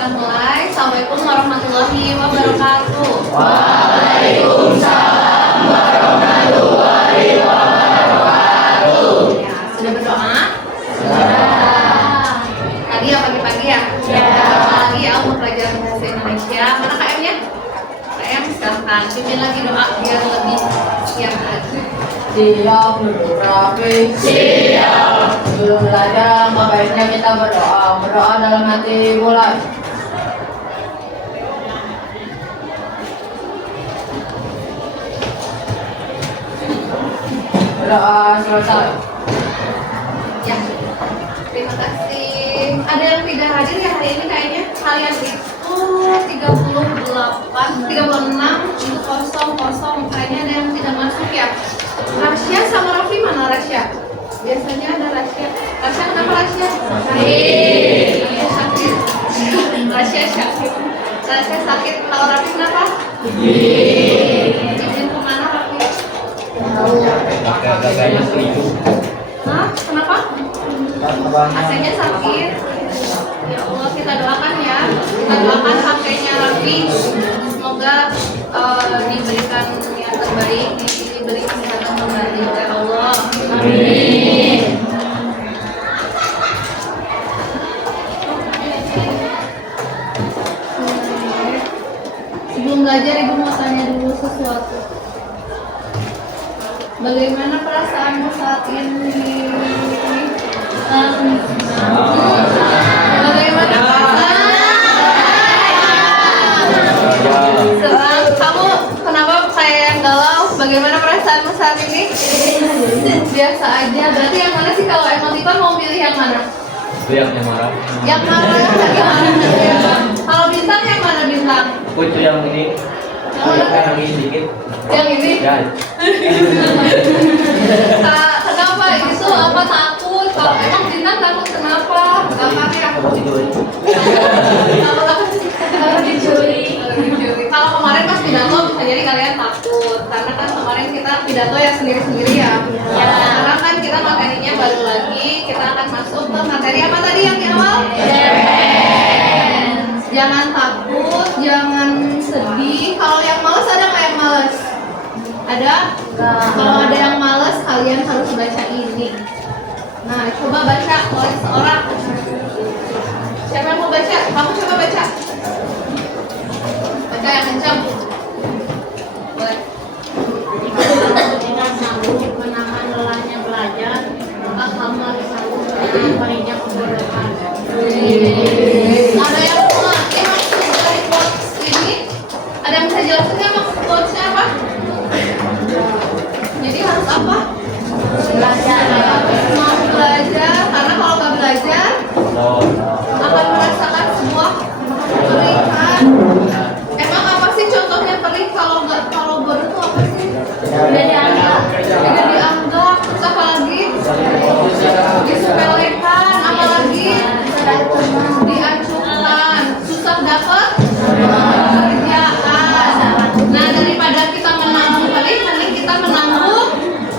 kita mulai. Assalamualaikum warahmatullahi wabarakatuh. Waalaikumsalam warahmatullahi wabarakatuh. Ya, sudah berdoa? Tadi ya pagi-pagi ya? Ya. Lagi ya mau pelajaran bahasa Indonesia. Mana KM-nya? KM silahkan. Pimpin lagi doa biar lebih siap aja. Siap, duduk rapi. Siap. Sebelum belajar, baiknya kita berdoa. Berdoa dalam hati, mulai. Berdoa selesai. Ya, terima kasih. Ada yang tidak hadir ya hari ini kayaknya? Kalian itu 36 itu kosong. Kayaknya ada yang tidak masuk ya. Rasya sama Raffi mana Rasya? Biasanya ada Rasya. Rasya kenapa Rasya? Sakit. Sakit. Rasya sakit. Rasya sakit. Kalau Raffi kenapa? Izin kemana Raffi? Kakaknya setuju. Hah? Kenapa? AC-nya sakit. Ya Allah, kita doakan ya. Kita doakan HP-nya Raffi. Semoga diberikan yang terbaik, diberi kesehatan kembali oleh Allah. Amin. Sebelum belajar, Ibu mau tanya dulu sesuatu. Bagaimana perasaanmu saat ini? Bagaimana perasaan? Senang. Kamu kenapa kayak yang galau? Bagaimana perasaanmu saat ini? Biasa aja. Berarti yang mana sih kalau emotikon mau pilih yang mana? Itu yang marah. Yang marah bagaimana? Kalau bintang yang mana bintang? Aku itu yang ini. Kan lagi sedikit. Yang ini? Ya. Kenapa itu? Apa takut? Kalau emang bintang takut kenapa? Gampang ya? Kalau dicuri. Kalau kemarin pas pidato bisa jadi kalian takut karena kan kemarin kita pidato ya sendiri-sendiri ya. Sekarang kan kita materinya baru lagi. Kita akan masuk ke materi apa tadi yang di awal? Jangan takut, jangan sedih. Kalau yang malas ada nggak yang malas? Ada? Kalau ada yang malas, kalian harus baca ini. Nah, coba baca oleh seorang. Siapa yang mau baca? Kamu coba baca. Baca yang kencang. Boleh. Dengan sanggup menahan lelahnya belajar, maka kamu harus sanggup menahan perihnya kebodohan. Ada yang mengerti maksud dari quotes ini? Ada yang bisa jelasin nggak maksud quotesnya apa? Jadi harus apa? Belajar. Mau belajar, karena kalau nggak belajar akan merasakan sebuah keperihan. Emang apa sih contohnya perih kalau bodoh itu apa sih? Udah dianggap. Tidak dianggap, terus apa lagi? Disepelekan, apa lagi? Diacuhkan, susah dapat pekerjaan. Nah, daripada kita menanggung perih, mending kita menanggung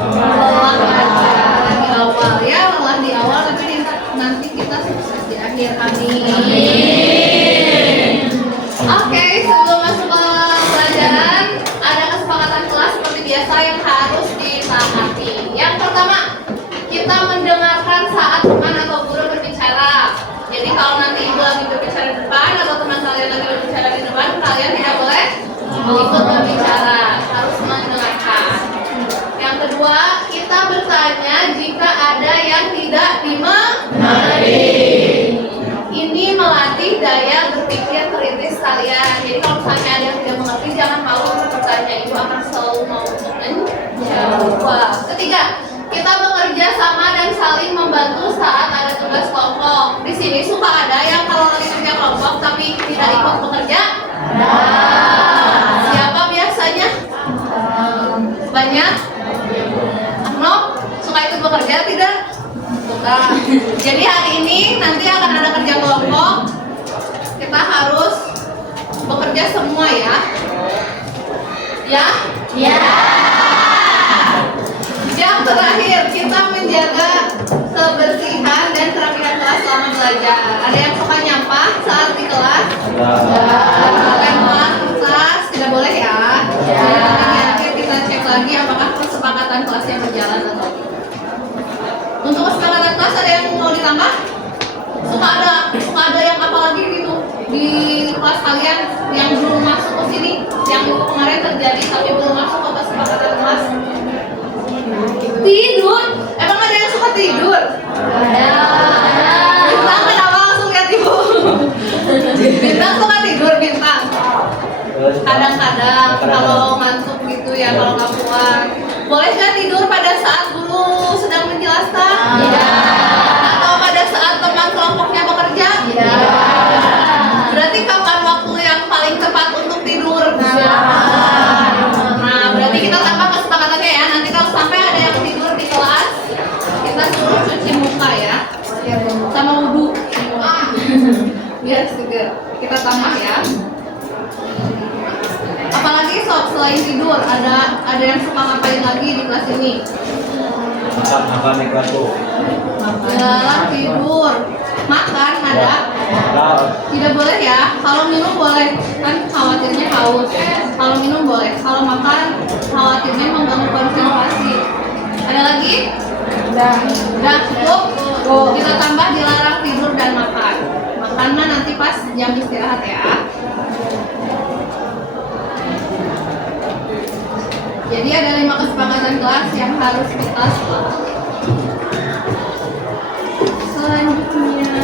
lelah di awal ya, lelah di awal, tapi nanti kita sukses di akhir. Amin. Oke, sebelum masuk ke pelajaran, ada kesepakatan kelas seperti biasa yang harus ditaati. Yang pertama, kita mendengarkan saat teman atau guru berbicara. Jadi kalau nanti ibu lagi berbicara di depan atau teman kalian lagi berbicara di depan, kalian tidak boleh ikut berbicara, harus mendengarkan. Yang kedua, kita bertanya jika ada yang tidak dimengerti. Ini melatih daya berpikir kritis kalian. Jadi kalau misalnya ada yang tidak mengerti, jangan malu bertanya, ibu akan selalu mau menjawab. Ketiga, kita bekerja sama dan saling membantu saat ada tugas kelompok. Di sini suka ada yang kalau lagi kerja kelompok tapi tidak ikut bekerja. Siapa biasanya? Banyak? Ahnok, suka ikut bekerja tidak? Suka. Jadi hari ini nanti akan ada kerja kelompok. Kita harus bekerja semua ya. Ya? Ya. Yang terakhir, kita menjaga kebersihan dan kerapihan kelas selama belajar. Ada yang suka nyampah saat di kelas? terjadi tapi belum masuk ke kesepakatan kelas? Tidur? Emang ada yang suka tidur? Bintang kenapa langsung lihat ibu? Bintang suka tidur, Bintang? Kadang-kadang kalau ngantuk gitu ya, kalau nggak puas. Boleh nggak tidur pada saat guru sedang menjelaskan? Atau pada saat teman kelompoknya bekerja? Berarti kapan waktu yang paling tepat untuk tidur? Nah, berarti kita tambah kesepakatannya ya. Nanti kalau sampai ada yang tidur di kelas, kita suruh cuci muka ya, sama wudhu, biar seger. Kita tambah ya. Apalagi sob, selain tidur, ada yang suka ngapain lagi di kelas ini? Makan di kelas tuh. Ya, tidur. Makan ada? Tidak boleh ya. Kalau minum boleh, kan khawatirnya haus. Kalau minum boleh. Kalau makan khawatirnya mengganggu konsentrasi. Ada lagi? Udah cukup? Kita tambah dilarang tidur dan makan. Makan mah nanti pas jam istirahat ya. Jadi ada 5 kesepakatan kelas yang harus kita sepakati. Selanjutnya,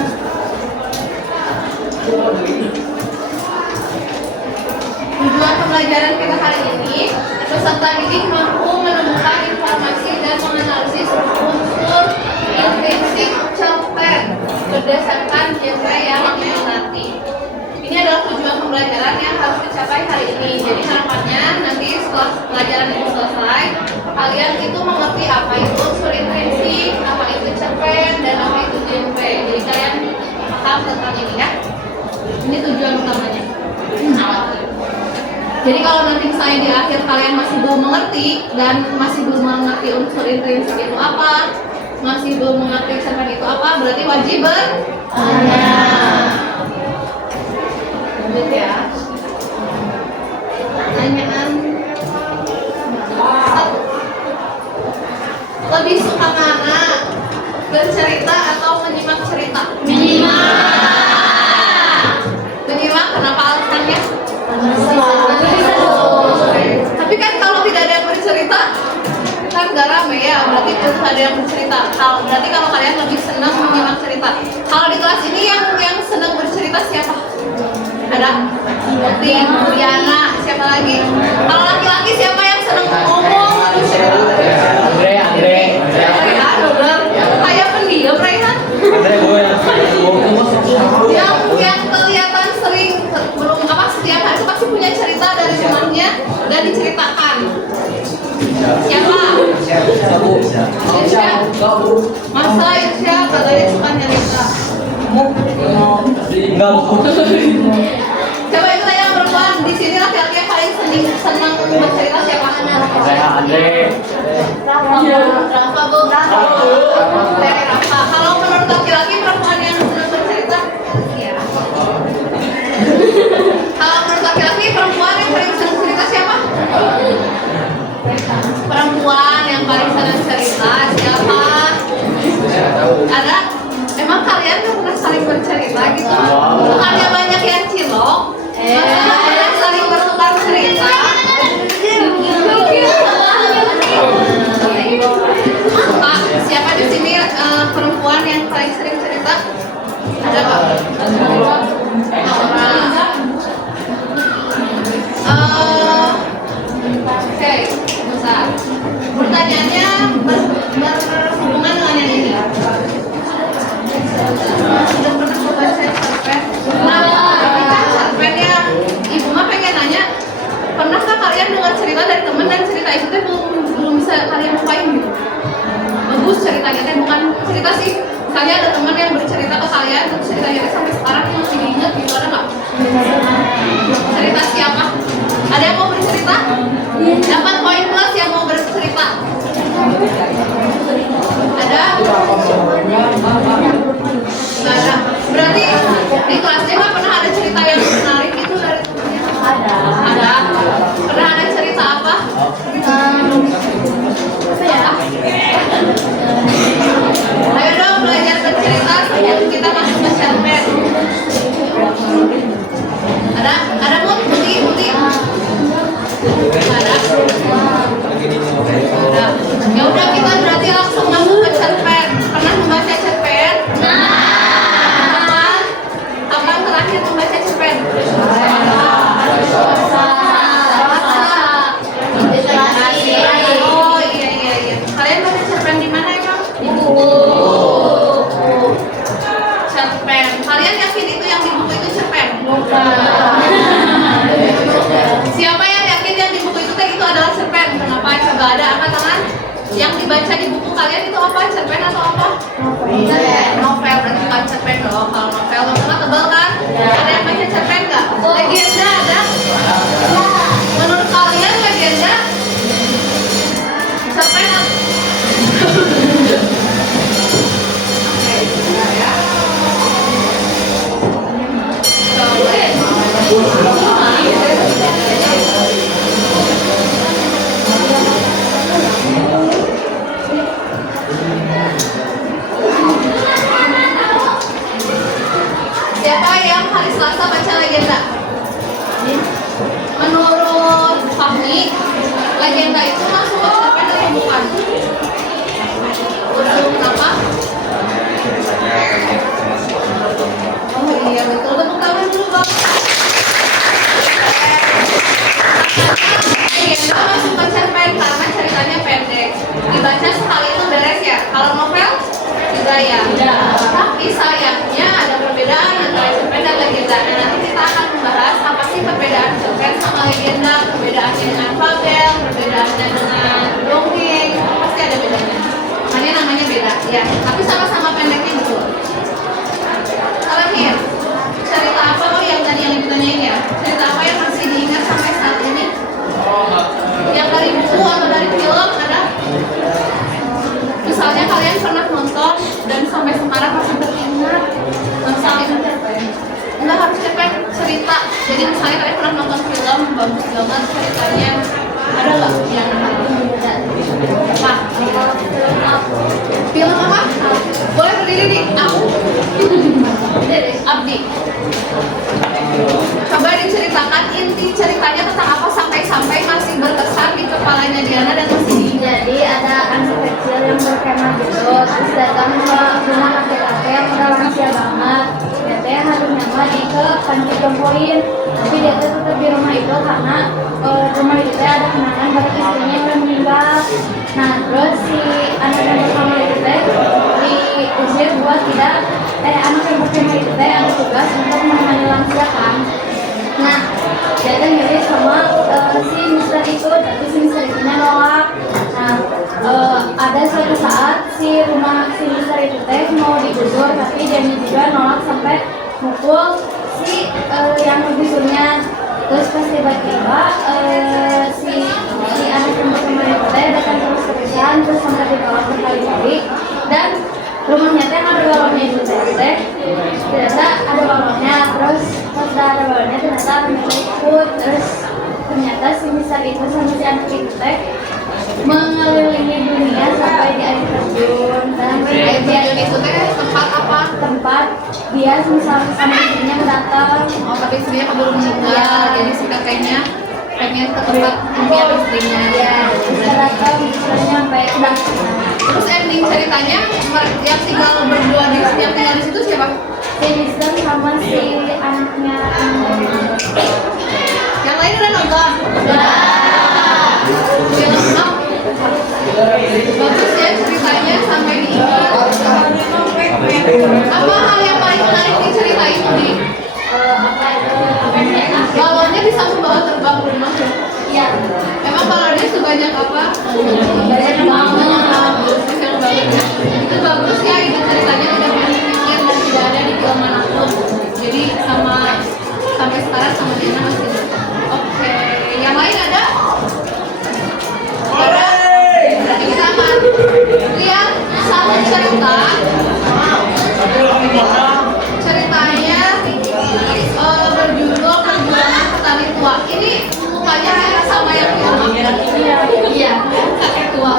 tujuan pembelajaran kita hari ini, peserta didik mampu menemukan informasi dan menganalisis unsur intrinsik cerpen berdasarkan genre yang diminati. Ini adalah tujuan pembelajaran yang harus dicapai hari ini. Jadi harapannya nanti setelah pelajaran itu selesai, kalian itu mengerti apa itu unsur intrinsik, apa itu cerpen, dan apa itu genre. Jadi kalian paham tentang ini ya. Ini tujuan utamanya. Jadi kalau nanti misalnya di akhir kalian masih belum mengerti dan masih belum mengerti unsur intrinsik itu apa, masih belum mengerti cerpen itu apa, berarti wajib bertanya. Lanjut ya. Pertanyaan 1. Lebih suka mana? Bercerita atau menyimak cerita? Menyimak, kenapa alasannya? Tapi kan kalau tidak ada yang bercerita, kan gak rame ya, berarti harus ada yang bercerita. Berarti kalau kalian lebih senang menyimak cerita. Kalau di kelas ini yang senang bercerita siapa? Ada Muti, Muriana, siapa lagi? Kalau laki-laki siapa yang senang ngomong? Andre. Kayak pendiam, Raihan. Andre gue Yang kelihatan sering setiap hari itu pasti punya cerita dari rumahnya dan diceritakan. Siapa? Irsya. Masa Irsya katanya suka nyerita. enggak bu. Coba itu yang perempuan di sini laki-laki yang paling senang bercerita siapa? Saya Andre. Rafa bu. Rafa. Kalau menurut laki-laki perempuan yang senang bercerita? Iya. Kalau menurut laki-laki perempuan yang paling senang cerita siapa? Perempuan yang paling senang cerita siapa? Ada? Emang kalian gak pernah saling bercerita gitu? Bukannya banyak yang cilok? Masa kalian saling bertukar cerita? Pak, siapa di sini perempuan yang paling sering cerita? terakhir membaca cerpen? Oh iya. Kalian baca cerpen di mana emang? Di buku. Cerpen. Kalian yakin itu yang di buku itu cerpen? Siapa yang yakin yang di buku itu itu adalah cerpen? Kenapa? Coba ada angkat tangan. Yang dibaca di buku kalian itu apa? Cerpen atau apa? Novel. Berarti bukan cerpen dong. Kalau novel novelnya tebal kan? Ada yang baca cerpen nggak? Legenda ada? Menurut kalian legenda cerpen apa? Siapa yang hari Selasa baca legenda? Menurut Fahmi, legenda itu masuk ke cerpen atau bukan? Kenapa? Oh iya betul, tepuk tangan dulu Bang. Legenda masuk ke cerpen karena ceritanya pendek, dibaca sekali itu beres ya. Kalau novel juga ya. Tapi sayangnya ada perbedaan antara cerpen dan legenda. Dan nanti kita akan membahas apa sih perbedaan cerpen sama legenda, perbedaannya dengan fabel, perbedaannya dengan dongeng, pasti ada bedanya. Makanya namanya beda ya. Tapi sama-sama pendeknya betul. Terakhir, cerita apa yang tadi yang ditanyain ya? Cerita apa yang masih diingat sampai saat ini? Yang dari buku atau dari film ada? Misalnya kalian pernah nonton dan sampai sekarang masih teringat. Misalnya enggak harus cerpen, cerita. Jadi misalnya kalian pernah nonton film bagus banget ceritanya, ada nggak yang apa? Film apa? Boleh berdiri nih. Aku Abdi. Coba diceritakan inti ceritanya tentang apa sampai masih berkesan di kepalanya Diana dan masih diingat. Jadi ada anak kecil yang berkemah gitu, terus datang ke rumah kakek-kakek yang udah lansia banget. Dia teh harus nyaman ke panti jompoin, tapi dia teh tetap di rumah itu karena rumah itu teh ada kenangan bagi istrinya yang udah meninggal. Nah terus si anak yang berkemah itu teh diusir buat tidak anak yang berkemah itu teh ada tugas untuk menemani lansia kan. Nah dia teh milih sama si mister itu, tapi si mister itu nolak. Nah ada suatu saat si rumah si mister itu teh mau digusur, tapi dia juga nolak sampai mukul si yang mengusurnya. Terus pas tiba-tiba si anak yang berkemah itu teh datang terus-terusan, terus sampai dibawa berkali-kali, dan rumahnya teh ada balonnya itu teh ternyata ada balonnya. Terus pas ada balonnya ternyata ada ikut. Terus ternyata si mister itu sama si anak itu teh mengelilingi dunia sampai di air terjun. Dan Air terjun itu teh tempat apa? Tempat dia misalnya sama istrinya datang. Oh, tapi istrinya keburu meninggal, jadi si kakeknya pengen ke tempat impian istrinya. Ya, bisa datang sampai udah. Terus ending ceritanya yang tinggal berdua yang tinggal di situ siapa? Si mister sama si anaknya. Yang lain udah nonton? Film bagus ya ceritanya sampai diingat. Apa hal yang paling menarik di cerita itu nih? Balonnya bisa membawa terbang ke rumah. Iya. Emang kalau dia sebanyak apa? Banyak banget. Itu bagus ya, itu ceritanya tidak pernah dipikir dan tidak ada di film manapun. Jadi sampai sekarang sama Diana masih. Oke, yang lain ada? Ada? Berarti sama. Lihat satu cerita. Ceritanya berjudul Perjuangan Petani Tua. Ini mukanya mirip sama yang film. Iya, kakek tua.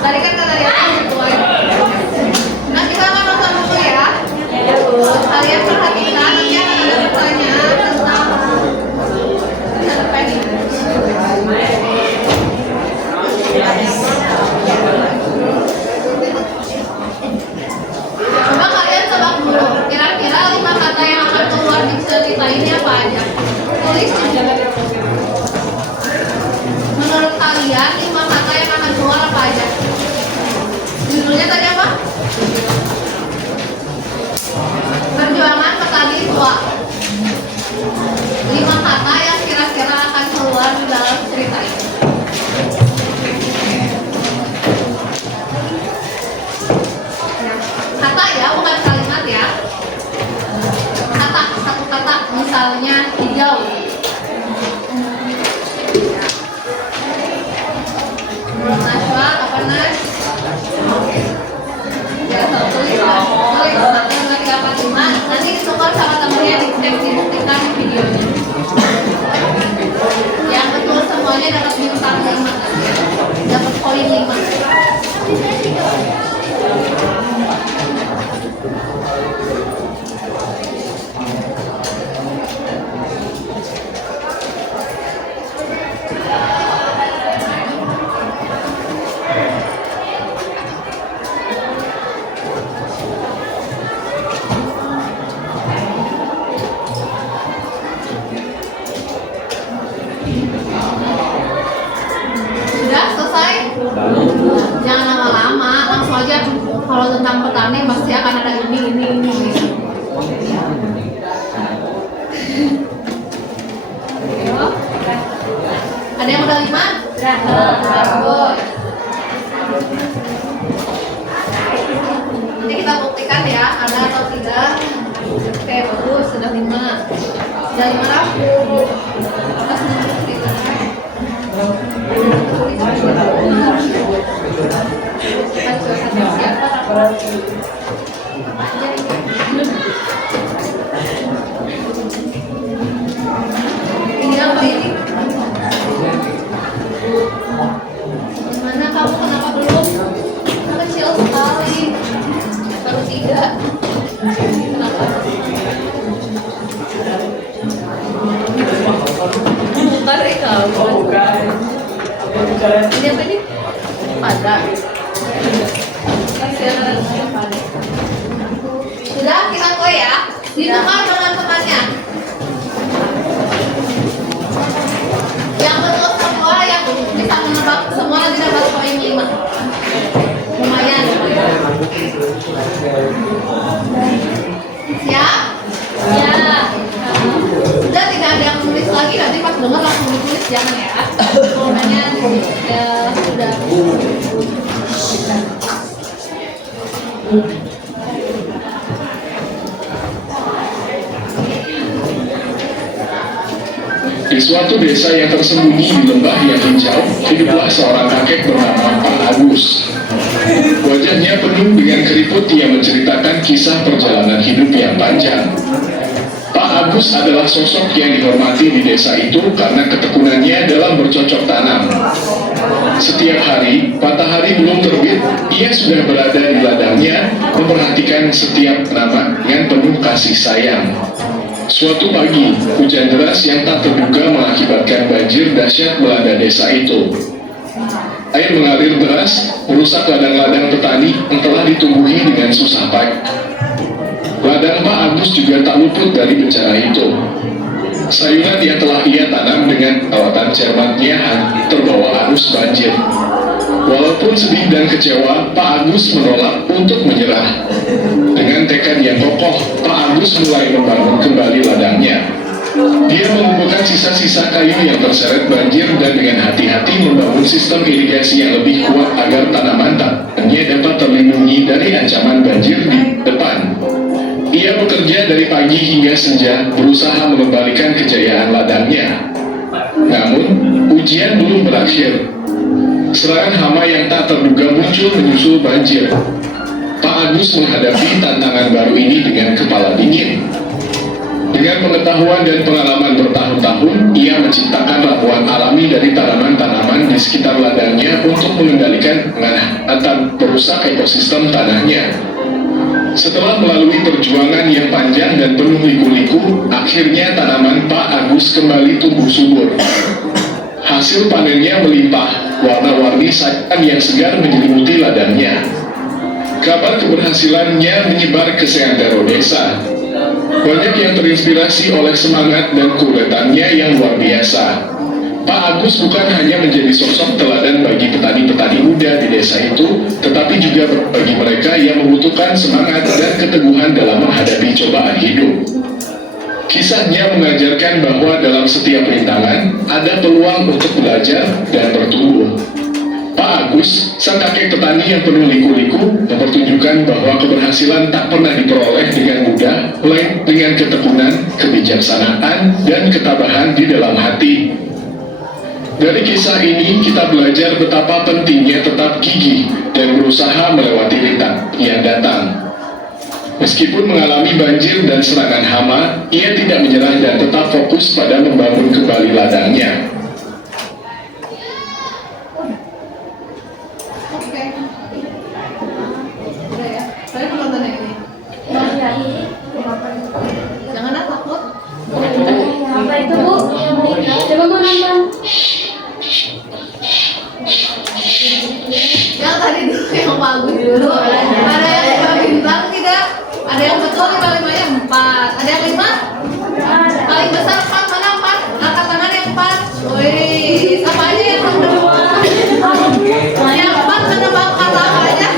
Tadi kan kata dia kakek tua. Nah kita akan nonton dulu ya. Kalian perhatikan nanti akan ada pertanyaan tentang cerpen ini. Coba kalian tebak dulu. Kira-kira 5 kata yang akan keluar di cerita ini apa aja? Tulis. Menurut kalian 5 kata yang akan keluar apa aja? Judulnya tadi apa? Perjuangan petani tua. 5 kata yang kira-kira akan keluar di dalam cerita ini. Kata ya, bukan kalimat ya. Kata, satu kata, misalnya hijau. Najwa, apa Nas? Ya, satu tulis, nanti 345. Nanti ditukar sama temennya dibuktikan di videonya. Yang betul semuanya dapat bintang 5 ya. Dapat poin 5. Sudah selesai? Jangan lama-lama, langsung aja. Kalau tentang petani pasti akan ada ini. Ayo. Ada yang udah 5? Bagus. Nanti kita buktikan ya, ada atau tidak. Oke, bagus, sudah 5. Sudah 5 rampung. Kita sudah buktikan. Ini apa ini? Gimana kamu, kenapa belum? Kecil sekali. Baru 3. Kenapa? Bukan kamu. Ini apa ini? Pada. Sudah, kita kue ya. Ditukar dengan temannya. Yang betul semua, yang bisa menebak semua nanti dapat poin 5. Lumayan. Siap? Ya. Sudah, tidak ada yang tulis lagi, nanti pas dengar langsung ditulis, jangan ya. Pokoknya ya sudah. Di suatu desa yang tersembunyi di lembah yang hijau, hiduplah seorang kakek bernama Pak Agus. Wajahnya penuh dengan keriput yang menceritakan kisah perjalanan hidup yang panjang. Pak Agus adalah sosok yang dihormati di desa itu karena ketekunannya dalam bercocok tanam. Setiap hari, matahari belum terbit, ia sudah berada di ladangnya, memperhatikan setiap tanaman dengan penuh kasih sayang. Suatu pagi, hujan deras yang tak terduga mengakibatkan banjir dahsyat melanda desa itu. Air mengalir deras, merusak ladang-ladang petani yang telah ditumbuhi dengan susah payah. Ladang Pak Agus juga tak luput dari bencana itu. Sayuran yang telah ia tanam dengan perawatan cermatnya terbawa arus banjir. Walaupun sedih dan kecewa, Pak Agus menolak untuk menyerah. Dengan tekad yang kokoh, Pak Agus mulai membangun kembali ladangnya. Dia mengumpulkan sisa-sisa kayu yang terseret banjir dan dengan hati-hati membangun sistem irigasi yang lebih kuat agar tanaman-tanamannya dapat terlindungi dari ancaman banjir di depan. Ia bekerja dari pagi hingga senja, berusaha mengembalikan kejayaan ladangnya. Namun, ujian belum berakhir. Serangan hama yang tak terduga muncul menyusul banjir. Pak Agus menghadapi tantangan baru ini dengan kepala dingin. Dengan pengetahuan dan pengalaman bertahun-tahun, ia menciptakan ramuan alami dari tanaman-tanaman di sekitar ladangnya untuk mengendalikan atau merusak ekosistem tanahnya. Setelah melalui perjuangan yang panjang dan penuh liku-liku, akhirnya tanaman Pak Agus kembali tumbuh subur. Hasil panennya melimpah, warna-warni sayuran yang segar menyelimuti ladangnya. Kabar keberhasilannya menyebar ke seantero desa. Banyak yang terinspirasi oleh semangat dan keuletannya yang luar biasa. Pak Agus bukan hanya menjadi sosok teladan bagi petani-petani muda di desa itu, tetapi juga bagi mereka yang membutuhkan semangat dan keteguhan dalam menghadapi cobaan hidup. Kisahnya mengajarkan bahwa dalam setiap rintangan ada peluang untuk belajar dan bertumbuh. Pak Agus, sang kakek petani yang penuh liku-liku, mempertunjukkan bahwa keberhasilan tak pernah diperoleh dengan mudah, melainkan dengan ketekunan, kebijaksanaan, dan ketabahan di dalam hati. Dari kisah ini, kita belajar betapa pentingnya tetap gigih dan berusaha melewati rintangan yang datang. Meskipun mengalami banjir dan serangan hama, ia tidak menyerah dan tetap fokus pada membangun kembali ladangnya. Oke. Udah ya. Saya penonton yang ini. Jangan takut. Apa itu, Bu? Coba Bu nonton. Yang tadi dulu yang bagus dulu. Ada yang lima bintang tidak? Ada yang betul lima limanya 4. Ada yang 5? Paling besar 4, mana 4? Angkat tangan yang 4. Wih, apa aja yang menebak? Yang 4 menebak kata apa aja?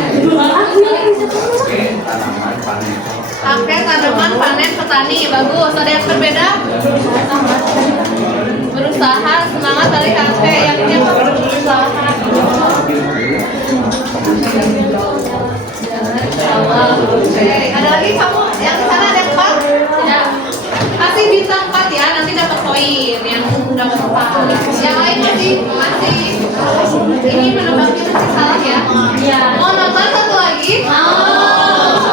Kakek, tanaman, panen, petani. Bagus. Ada yang berbeda? Berusaha, semangat dari kakek. Yang ini apa? Berusaha. Oke, ada lagi kamu yang di sana ada 4? Ya. Kasih bintang 4 ya, nanti dapat poin yang dapat 4. Yang lain masih ini menebaknya masih salah ya? Iya. Mau nambah satu lagi?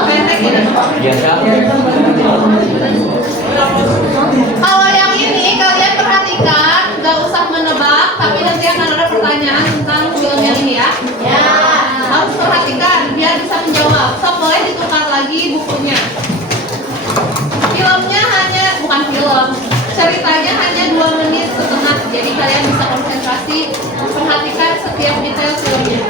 Pendek ya. Biasa. Kalau yang ini kalian perhatikan, nggak usah menebak, tapi nanti akan ada pertanyaan tentang film yang ini ya. Ya. Harus perhatikan biar bisa menjawab. So, boleh ditukar lagi bukunya. Filmnya bukan film, ceritanya hanya 2 menit setengah. Jadi kalian bisa konsentrasi perhatikan setiap detail filmnya.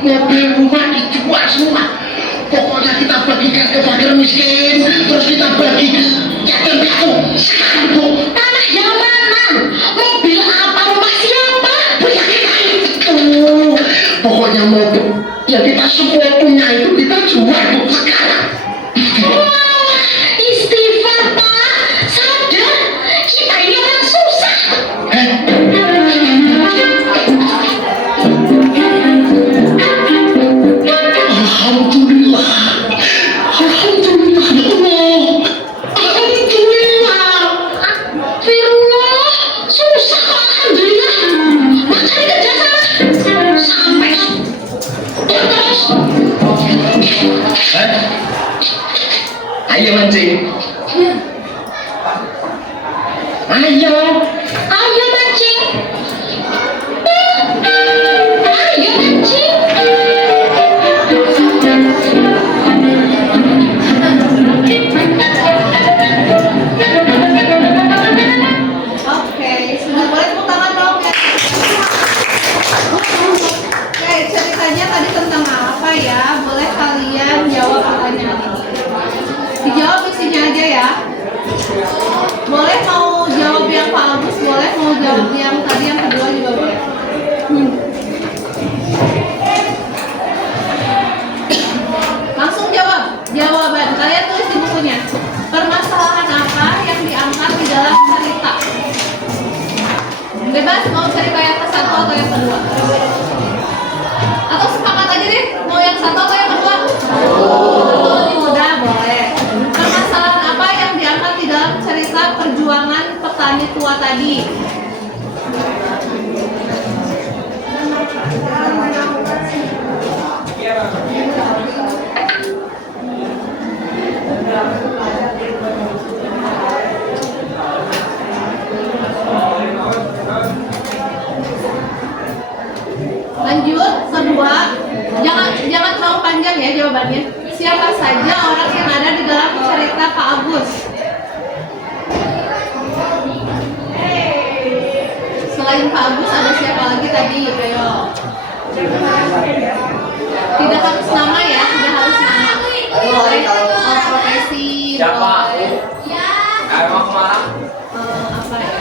Mobil rumah dijual semua. Pokoknya kita bagikan ke fakir miskin, terus kita bagi ke yatim piatu. Sekarang Bu, tanah yang mana? Mobil apa? Rumah siapa? Ya kita itu. Pokoknya mobil yang kita semua punya itu kita jual Bu sekarang. Wah, istighfar Pak. Sadar, kita ini orang susah. Alhamdulillah, Alhamdulillah, ya Allah, Alhamdulillah, Firullah, susah kok Alhamdulillah, macam kerja sana, sampai terus, ayo mancing, ayo mancing, ayo mancing. Oke, sudah boleh tepuk tangan dong ya. Oke, ceritanya tadi tentang apa ya? Boleh kalian jawab pertanyaan ini. Dijawab isinya Langsung jawab. Jawaban kalian tulis di bukunya. Permasalahan apa yang diangkat di dalam cerita? Bebas mau cerita yang ke satu atau yang kedua. Atau sepakat aja deh, mau yang satu atau yang kedua? Lebih mudah boleh. Permasalahan apa yang diangkat di dalam cerita perjuangan petani tua tadi? Lanjut, kedua, jangan terlalu panjang ya jawabannya. Siapa saja orang yang ada di dalam cerita Pak Agus? Selain Pak Agus ada siapa lagi tadi? Ayo. Tidak harus nama ya, tidak harus nama. Boleh profesi. Siapa? Boleh. Emang kemana? Apa ya?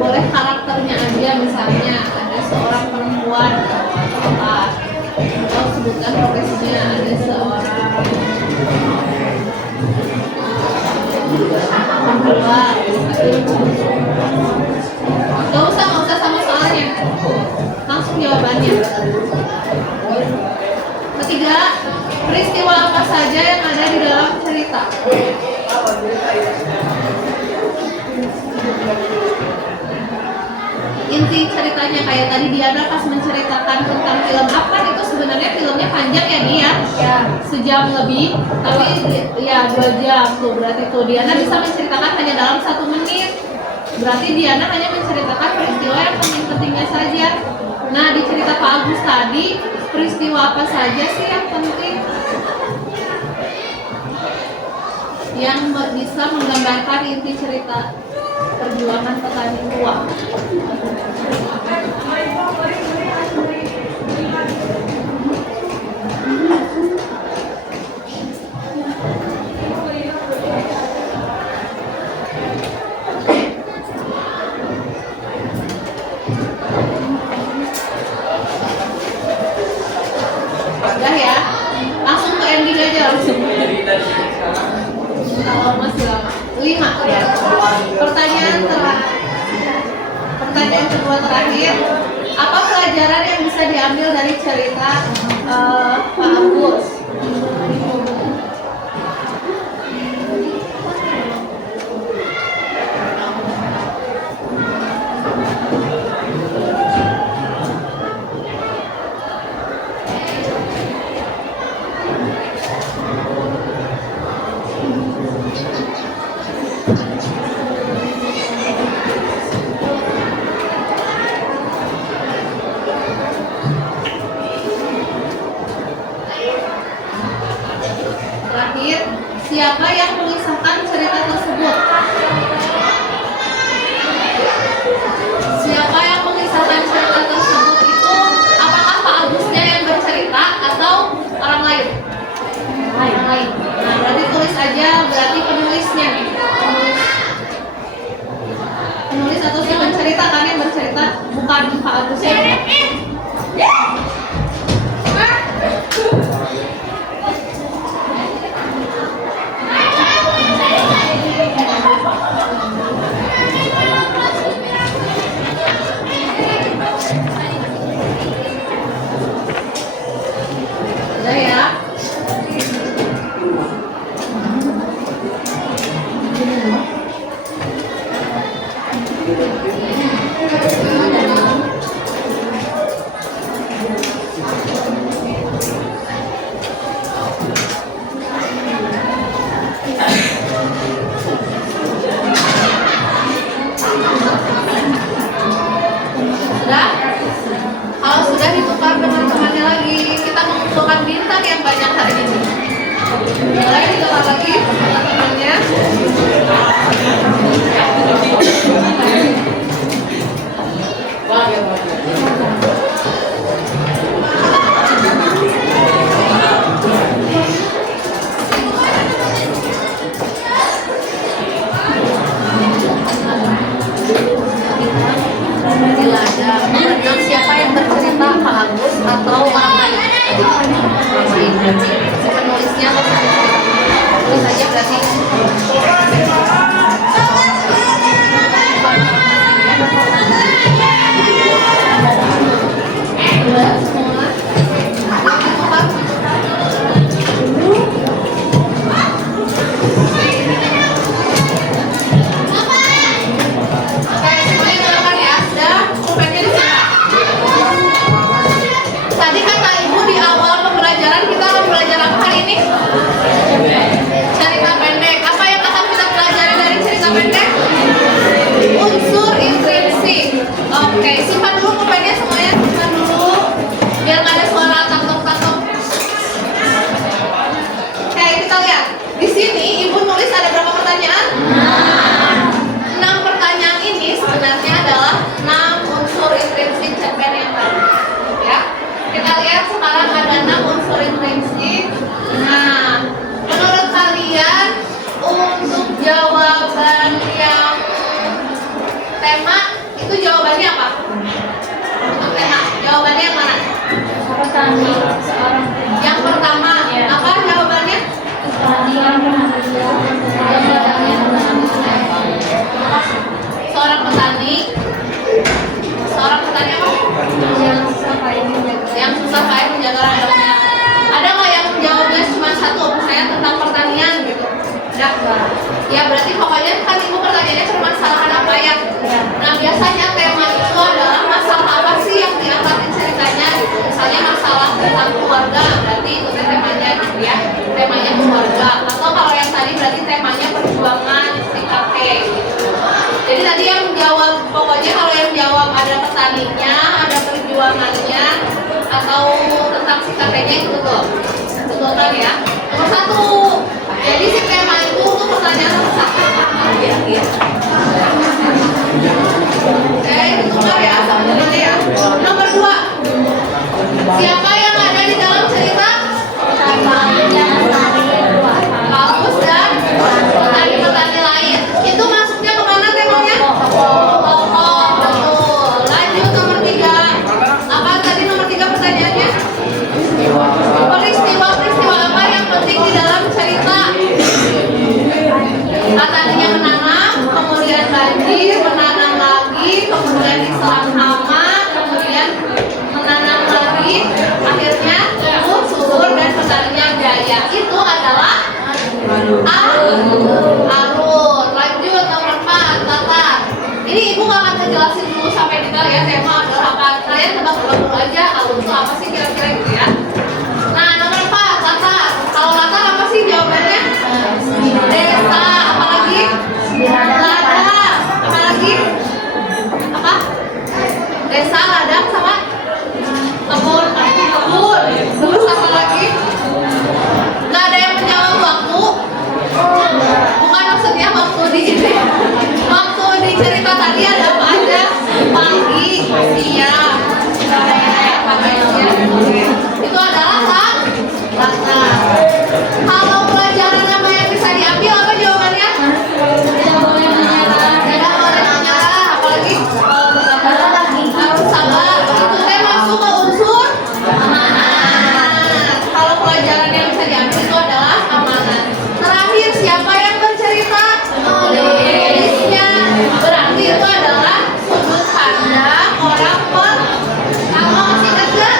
Boleh karakternya aja, misalnya ada seorang perempuan atau apa, atau sebutkan profesinya, ada seorang pemula. Gak usah sama soalnya, langsung jawabannya. Ketiga, peristiwa apa saja yang ada di dalam cerita? Inti ceritanya kayak tadi Diana pas menceritakan tentang film apa itu sebenarnya filmnya panjang ya dia ya, sejam lebih, tapi ya 2 jam tuh, berarti tuh Diana bisa menceritakan hanya dalam 1 menit, berarti Diana hanya menceritakan peristiwa yang penting-pentingnya saja. Nah di cerita Pak Agus tadi peristiwa apa saja sih yang penting yang bisa menggambarkan inti cerita perjuangan petani tua? Udah ya, langsung ke ending aja langsung. Kalau masih lama, 5 ya. Pertanyaan kedua terakhir, apa pelajaran yang bisa diambil dari cerita Pak Agus? Terakhir, siapa yang mengisahkan cerita tersebut? Siapa yang mengisahkan cerita tersebut itu apakah Pak Agusnya yang bercerita atau orang lain? Orang lain. Nah, berarti tulis aja, berarti penulisnya nih. Penulis atau si pencerita kan yang bercerita, bukan Pak Agusnya. Udah ya. Sudah? Kalau sudah ditukar dengan temannya lagi, kita mengumpulkan bintang yang banyak hari ini. Boleh ditukar lagi dengan temannya. tema itu jawabannya apa? Tema jawabannya yang mana? Petani seorang Yang pertama, apa jawabannya? petani yang bekerja Seorang petani. Seorang petani apa? yang sampai menjaga Yang susah payah menjaga ladangnya. Ada nggak yang jawabnya cuma satu, misalnya tentang pertanian gitu? Ada. Ya berarti pokoknya kan ibu pertanyaannya permasalahan apa ya? Nah biasanya tema itu adalah masalah apa sih yang diangkatin ceritanya gitu. Misalnya masalah tentang keluarga, berarti itu temanya gitu ya. Temanya keluarga. Atau kalau yang tadi berarti temanya perjuangan IKT gitu. Jadi tadi yang jawab, pokoknya kalau yang jawab ada petaninya, ada perjuangannya, atau tentang si KT-nya itu betul. Betul kan ya? Nomor satu. Jadi si tema itu untuk pertanyaan nomor satu. Iya. Oke, betul ya? Betul ya? Nomor dua. Siapa yang ada di dalam cerita? Paus dan petani-petani lain. Itu masuknya kemana temanya? Tokoh, betul. Lanjut nomor tiga. Apa tadi nomor tiga pertanyaannya? Peristiwa-peristiwa apa yang penting di dalam cerita? Petaninya menanam, kemudian banjir, menanam lagi, kemudian diserang hama, kemudian menanam lagi, akhirnya tumbuh, subur, dan petaninya jaya. Itu adalah arun. Lanjut nomor 4, latar. Ini ibu gak akan ngejelasin dulu sampai detail ya, tema adalah apa. Kalian tebak-tebak dulu aja arun itu apa sih kira-kira gitu ya. Nah nomor 4, latar. Kalau latar apa sih jawabannya? Desa. Apalagi? Ladang. Apalagi? Apa? Desa, ladang, sama kebun. Terus apa lagi? Nggak ada yang menjawab waktu. Bukan maksudnya waktu di cerita tadi ada apa aja? Pagi, siang, sore, pagi, siang. Itu adalah latar. Kalau pelajaran apa yang bisa diambil apa jawabannya? Tidak boleh menyerah. Apalagi? Harus sabar. Itu teh masuk ke unsur amanat. Kalau pelajaran yang bisa diambil itu adalah amanat. Terakhir, siapa yang bercerita? Penulisnya. Berarti itu adalah sudut pandang orang kamu masih ingat nggak?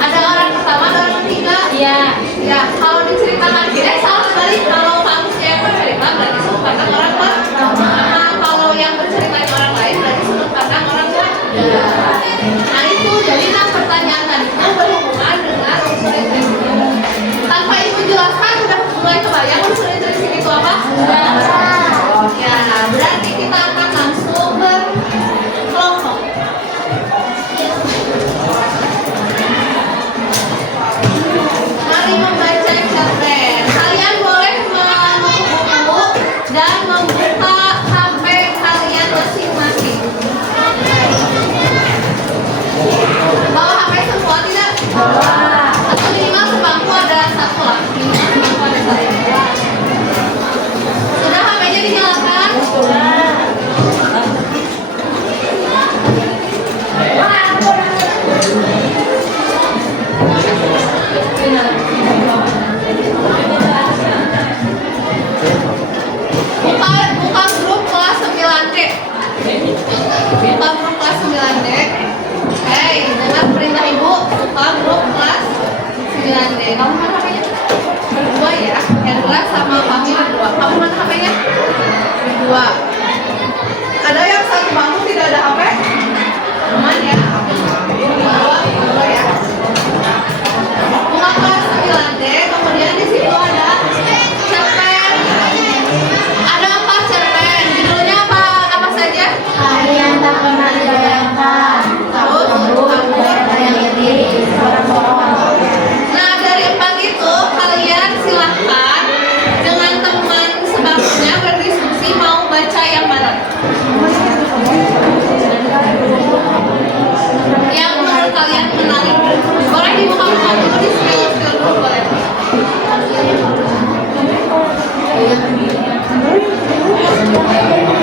Ada orang pertama, ada orang ketiga. Iya. Ya, kalau diceritakan salah sekali. Kalau kamusnya yang bercerita berarti sudut pandang orang pertama. Kalau yang berceritanya orang lain berarti sudut pandang orang kedua. Nah itu, jadi pertanyaan tadi itu berhubungan dengan unsur intrinsik. Tanpa ibu jelaskan, sudah mulai kebayang unsur intrinsik itu apa? Ya, berarti kita akan langsung berkelompok. Mari membaca cerpen. Kalian boleh menutup buku dan membuka HP kalian masing-masing. Bawa HP semua tidak? Atau minimal sebangku ada satu lah. Minimal sebangku ada satu. Sudah HP-nya dinyalakan? Buka grup kelas 9D. Buka grup kelas 9D. Hei, dengar perintah ibu. Buka grup kelas 9D. Kamu mana HP-nya? Berdua ya. Hendra sama Fahmi berdua. Kamu mana HP-nya? Berdua. Ada yang satu bangku tidak ada HP? Aman ya. Berdua ya. Buka kelas 9D. Kemudian di situ ada cerpen. Ada apa cerpen? Judulnya apa saja? hari yang tak pernah dibayangkan. Terus yang lebih nah dari 4 itu kalian silahkan dengan teman sebangkunya berdiskusi mau baca yang mana? Yang menurut kalian menarik. Boleh dibuka dulu di skill dulu boleh.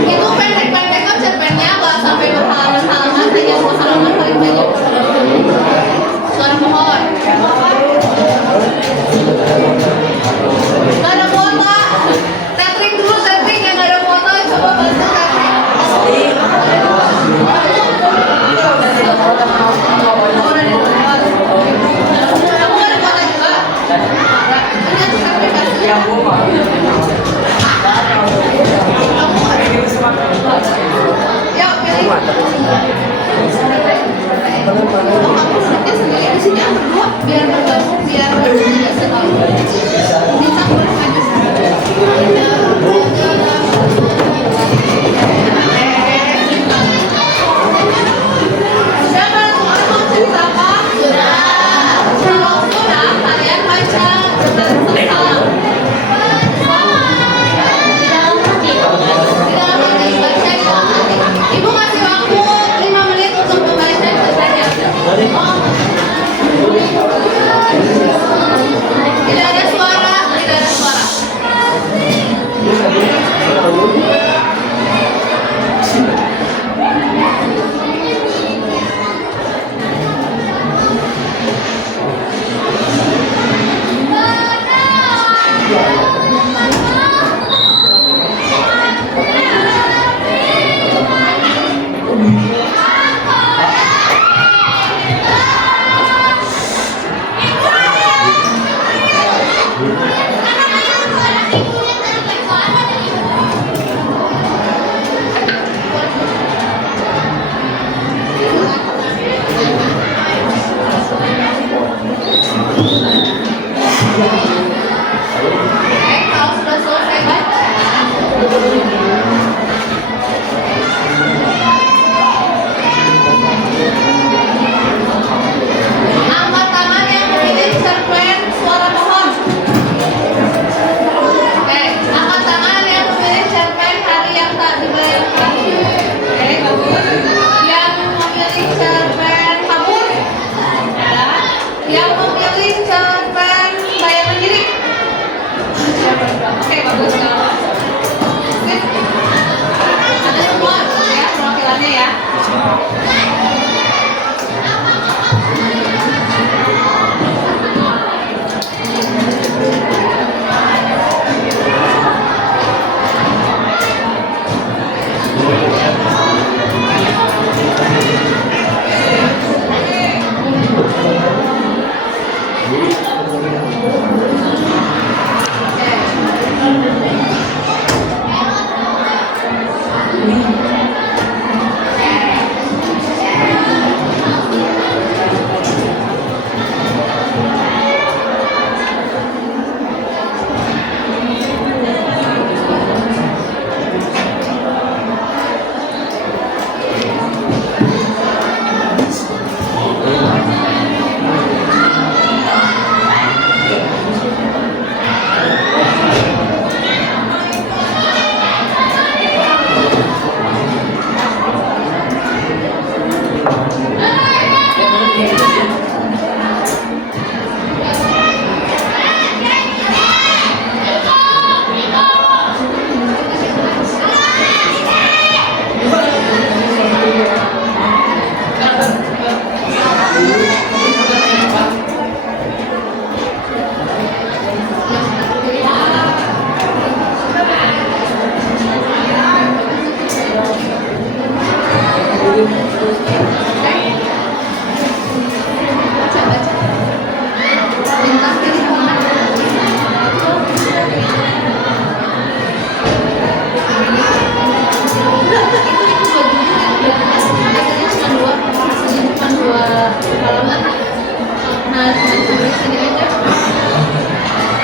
Itu pendek-pendek kok cerpennya.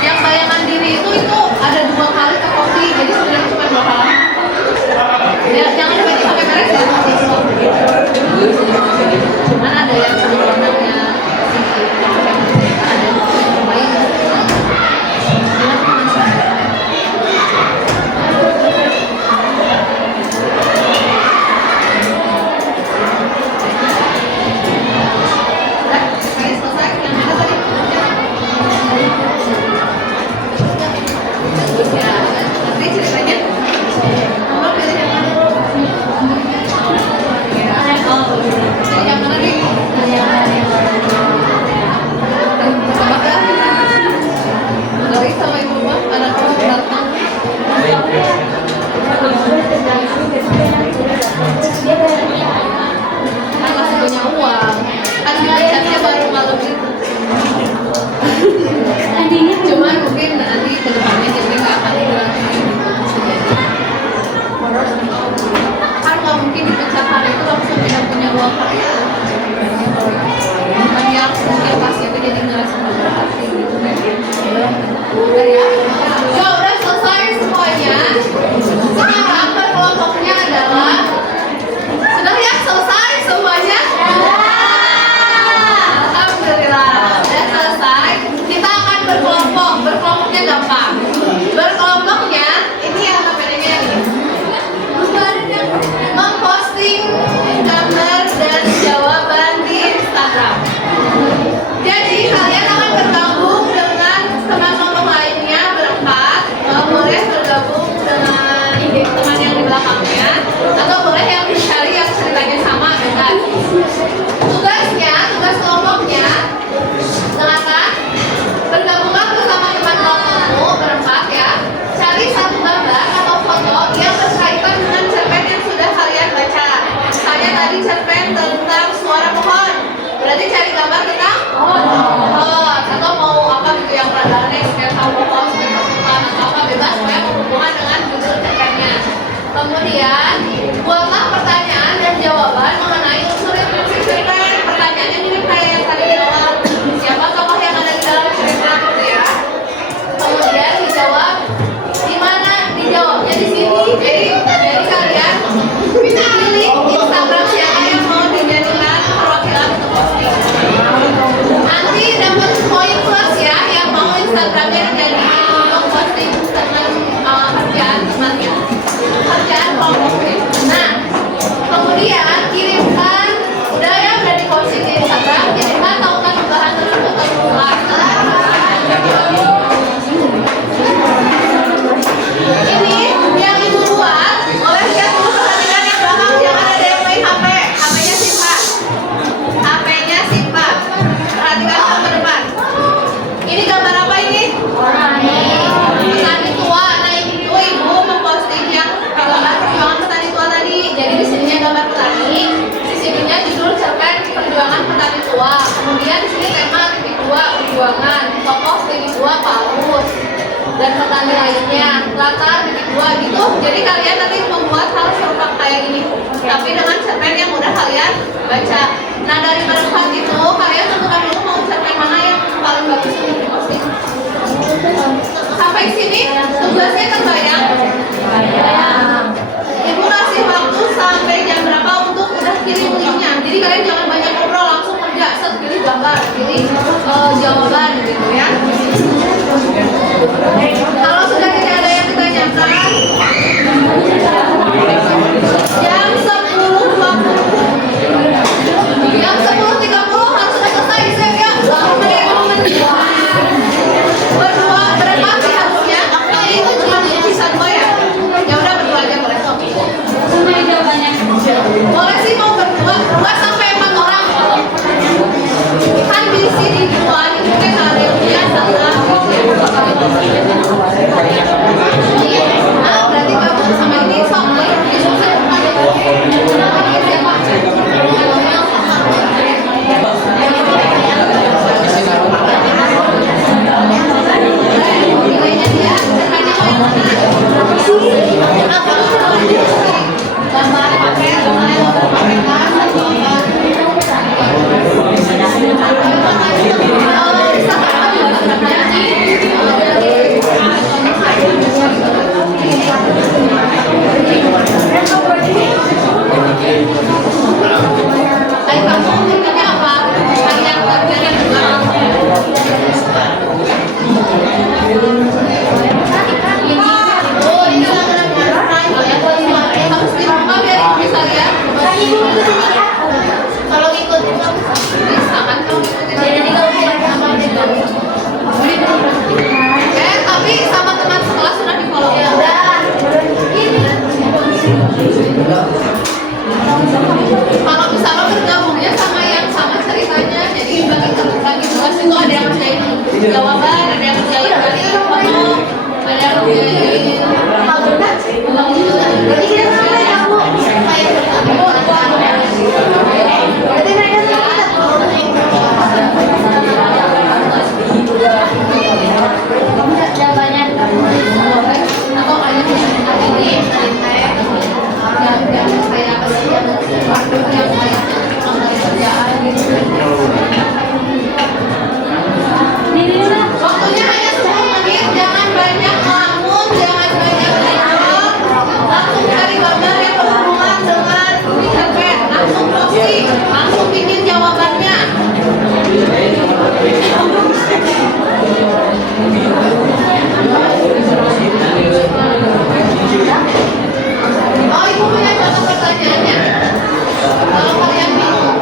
Yang bayangan diri itu ada 2 kali ke kopi, jadi sebenarnya cuma 2 halaman. Ya, jangan dibaca sampai beres ya. Cuman ada yang sebenarnya ada yang baik. Selesai yang mana tadi? Ya, nanti ceritanya. Mama pilih yang mana? Pilih yang mana nih? Tebak ya? Dari sama ibu mah, anak kamu datang. Kan masih punya uang. Kan belajarnya baru malam itu. Cuman mungkin nanti ke depannya jadi nggak akan berarti kan nggak mungkin di pecahan itu langsung tidak punya uang kaya. Kan yang mungkin pasti itu jadi ngerasa nggak berarti gitu kan. Udah ya. Ya udah selesai semuanya. Sekarang berkelompoknya adalah sudah ya selesai semuanya. Alhamdulillah sudah selesai. Kita akan berkelompok. Berkelompoknya gampang. Berkelompoknya ini yang HP-nya ini. Memposting gambar dan jawaban di Instagram. Jadi kalian akan bergabung dengan teman-teman lainnya berempat. Boleh bergabung dengan teman yang di belakangnya, atau boleh yang dicari yang ceritanya sama dengan. Tugas kelompoknya, silakan bergabunglah bersama teman kelompokmu berempat ya. Cari satu gambar atau foto yang berkaitan dengan cerpen yang sudah kalian baca. Misalnya tadi cerpen tentang suara pohon, berarti cari gambar tentang pohon. Atau mau apa gitu yang rada aneh, sketsa pohon, sketsa hutan atau apa bebas, pokoknya berhubungan dengan judul cerpennya. Kemudian buatlah pertanyaan dan jawaban mengenai unsur yang dimaksud cerpen. Pertanyaannya mirip kayak yang tadi di awal. Siapa tokoh yang ada di dalam cerpen gitu ya? Kemudian dijawab di mana? Dijawabnya di sini. Jadi kalian pilih Instagram siapa yang mau dijadikan perwakilan untuk posting. Nanti dapat poin plus ya yang mau Instagramnya dijadikan untuk posting dengan kerjaan temannya. Kerjaan kelompoknya. Nah, kemudian kirimkan udah di-posting di Instagram, kirimkan tautan unggahan tersebut ke kelas. Ini yang ibu buat, oleh siap dulu perhatikan yang belakang, jangan ada yang main HP hari tua. Kemudian di sini tema titik 2 perjuangan, tokoh titik 2 Paulus dan petani lainnya, latar titik 2 gitu. Jadi kalian nanti membuat hal serupa kayak gini, tapi dengan cerpen yang udah kalian baca. Nah dari berempat itu kalian tentukan dulu mau cerpen mana yang paling bagus untuk diposting. Sampai sini tugasnya terbayang. Ibu kasih waktu sampai jam berapa untuk udah kirim linknya. Jadi kalian jangan banyak ngobrol, langsung kerja. Set pilih gambar, pilih jawaban gitu ya. Kalau sudah tidak ada yang ditanyakan, jam 10.20, jam 10.30 harus sudah selesai. Saya ya, berdua berempat sih harusnya. Ini itu cuma sisa 2 ya. Ya udah berdua aja boleh. Boleh sih mau berdua, 2 sampai 4 orang. Kan di sini dua, ini mungkin ada yang biasa lah. Nah, berarti kamu sama ini sama disusun siapa? Nilainya dia, cerpennya mau yang mana? Gambar pakai, gambarnya mau pakai atau kamu ingatnya apa? Harian kerjanya juga. Oh, ini harus dirubah biar bisa lihat. Kalau ngikutin bisa kan kalau ngikutin. Tapi sama teman sekelas sudah di follow. Ya udah. Kalau misalnya bergabungnya sama yang sama ceritanya, jadi bagi tugas itu ada yang kerjain jawaban, ada yang kerjain foto, ada yang kerjain berarti kita sama ya Bu? Berarti mereka jawabannya atau kalian ini yang kayak yang kayak kerjaan gitu. Waktunya hanya 10 menit, jangan banyak ngelamun, jangan banyak ngomong, langsung cari gambar yang berhubungan dengan cerpen, langsung posting, langsung bikin jawabannya. Oh, ibu punya contoh pertanyaannya. Kalau kalian bingung.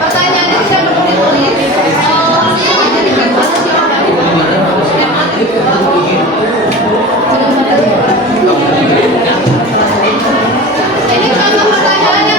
Pertanyaannya tidak perlu ditulis. Langsung aja di kanvas. Ini contoh pertanyaannya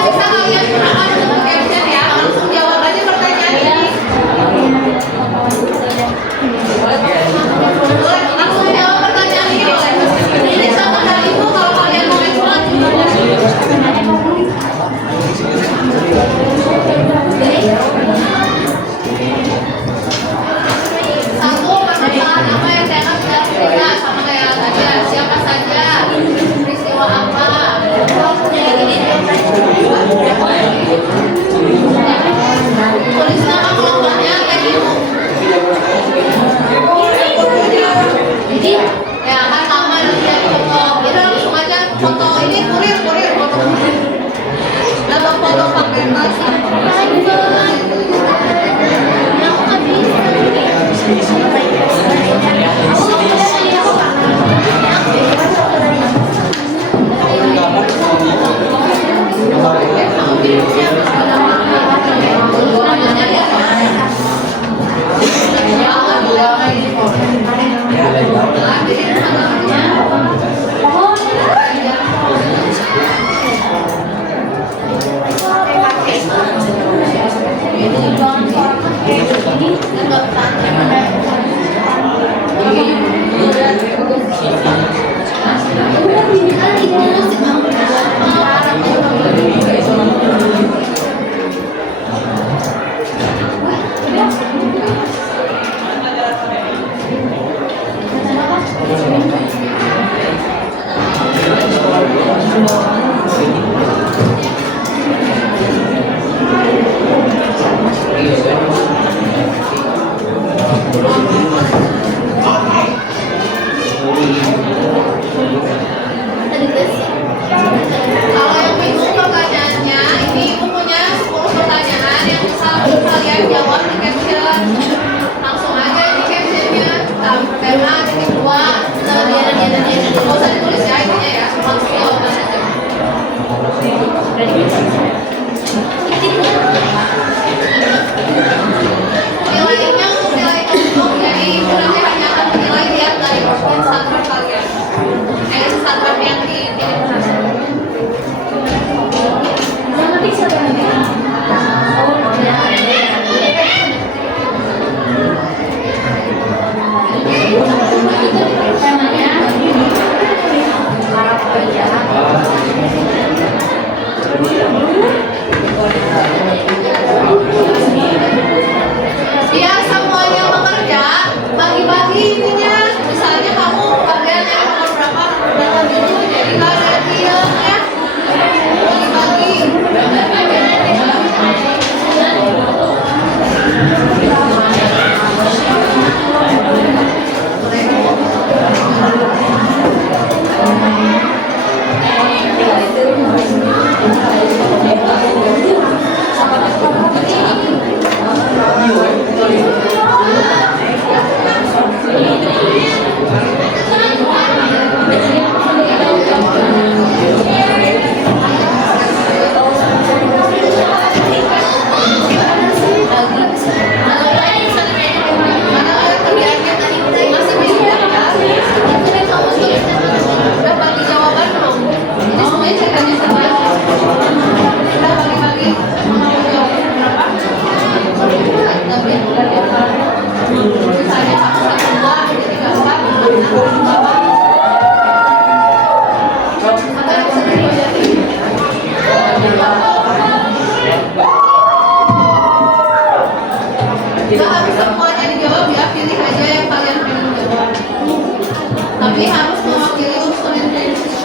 Tapi harus mewakili unsur Indonesia.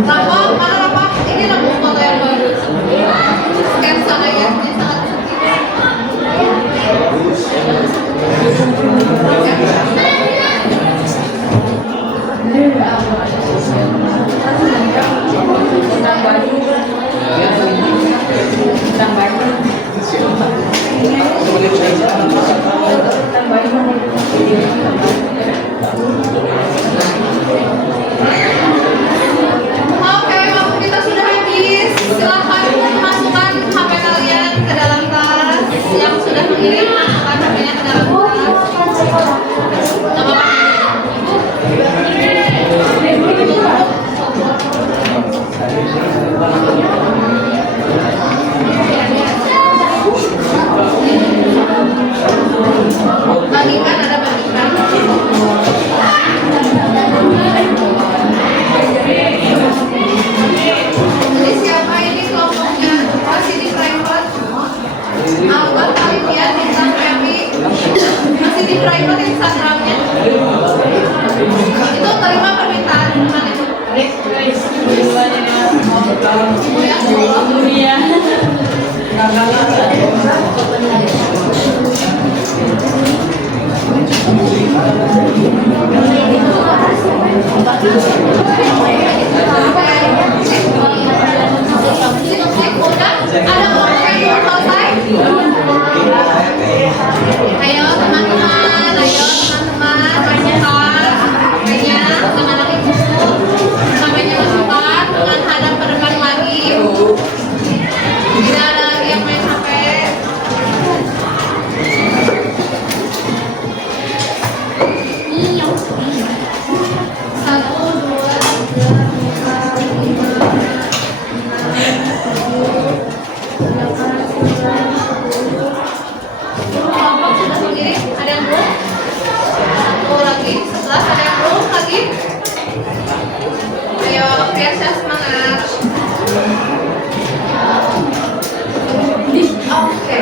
Rampok, mana Rampok? Ini loh foto yang bagus. Sketsa ayahnya sangat cantik. Tentang baju. Tentang baju. Tentang baju. Oke, waktu kita sudah habis. Silahkan masukkan HP kalian ke dalam tas. Yang sudah mengirim, masukkan HP-nya ke dalam tas. Gak apa-apa. Bagikan, ada bagikan. Jadi siapa ini kelompoknya? Masih di private? Alban Kalian Bintang Feby masih di private Instagramnya. Itu terima permintaan mana itu? Dunia. Ada kelompok yang belum selesai? Ayo teman-teman, masukkan HP-nya ke dalam ibu. HP-nya masukkan, menghadap ke depan lagi. Tidak ada lagi yang main HP. Satu, dua, tiga, empat, lima, kelompok sudah mengirim, ada yang belum? Satu lagi, 11 ada yang belum lagi? Ayo, Fiasya semangat. Oke.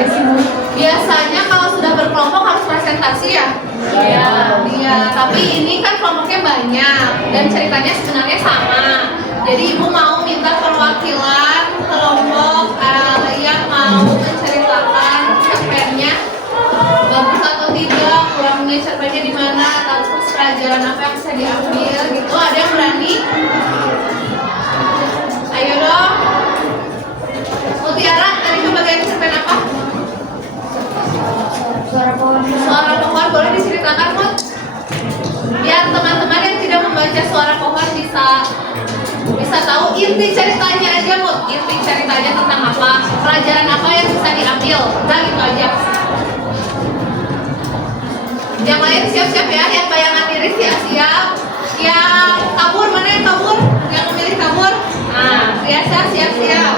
Biasanya kalau sudah berkelompok harus presentasi ya? Iya, tapi ini kan kelompoknya banyak dan ceritanya sebenarnya sama. Jadi ibu mau minta perwakilan kelompok yang mau menceritakan cerpennya bagus atau tidak, kurangnya cerpennya di mana, terus pelajaran apa yang bisa diambil gitu. Ada yang berani? Ayo dong. Mutiara, tadi kebagian cerpen apa? Suara pohon. Suara pohon, boleh diceritakan Mut? Biar teman-teman yang tidak membaca suara pohon bisa tahu inti ceritanya aja Mut. Inti ceritanya tentang apa, pelajaran apa yang bisa diambil, udah gitu aja. Yang lain siap-siap ya, yang bayangan diri siap-siap. Yang kabur, mana yang kabur? Yang memilih kabur? Nah, biasa siap-siap.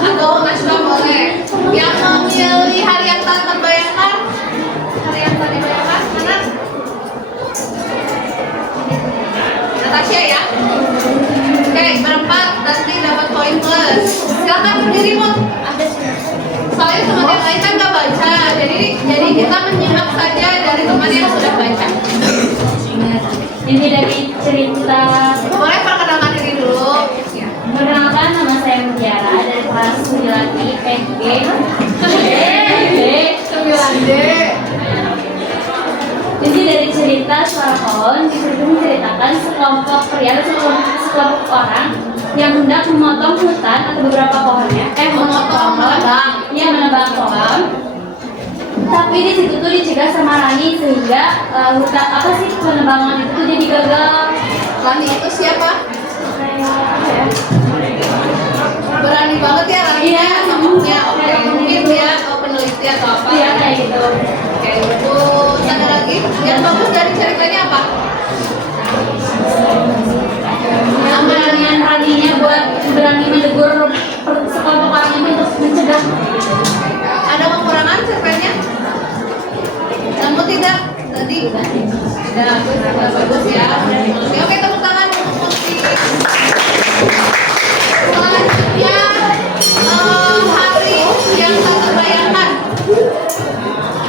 Atau Najwa boleh. Yang memilih harian tak terbayangkan? Harian tak dibayangkan, mana? Natasha ya? Oke, berempat nanti dapat poin plus. Silakan berdiri Mut. Soalnya teman yang lain kan nggak baca, jadi kita menyimak saja dari teman yang sudah baca. Ini dari cerita. Boleh perkenalkan diri dulu. Perkenalkan, nama saya Mutiara dari kelas 9 IPG. 9D. Jadi dari cerita Suara Pohon disitu menceritakan sekelompok pria atau sekelompok orang yang hendak memotong hutan atau beberapa pohonnya, menebang pohon. Tapi di situ tuh dicegah sama Rani sehingga hutan apa sih penebangan itu tuh jadi gagal. Rani itu siapa? Berani banget ya Rani ya, ngomongnya. Oke, mungkin dia peneliti atau apa? Iya kayak gitu. Oke, itu ada lagi. Yang bagus dari ceritanya apa? Yang beranian Raninya buat berani menegur sekelompok orang itu untuk mencegah. Ada kekurangan cerpennya? Namun tidak tadi bagus ya. Oke, tepuk tangan untuk Putri. Selanjutnya hari yang tak terbayangkan.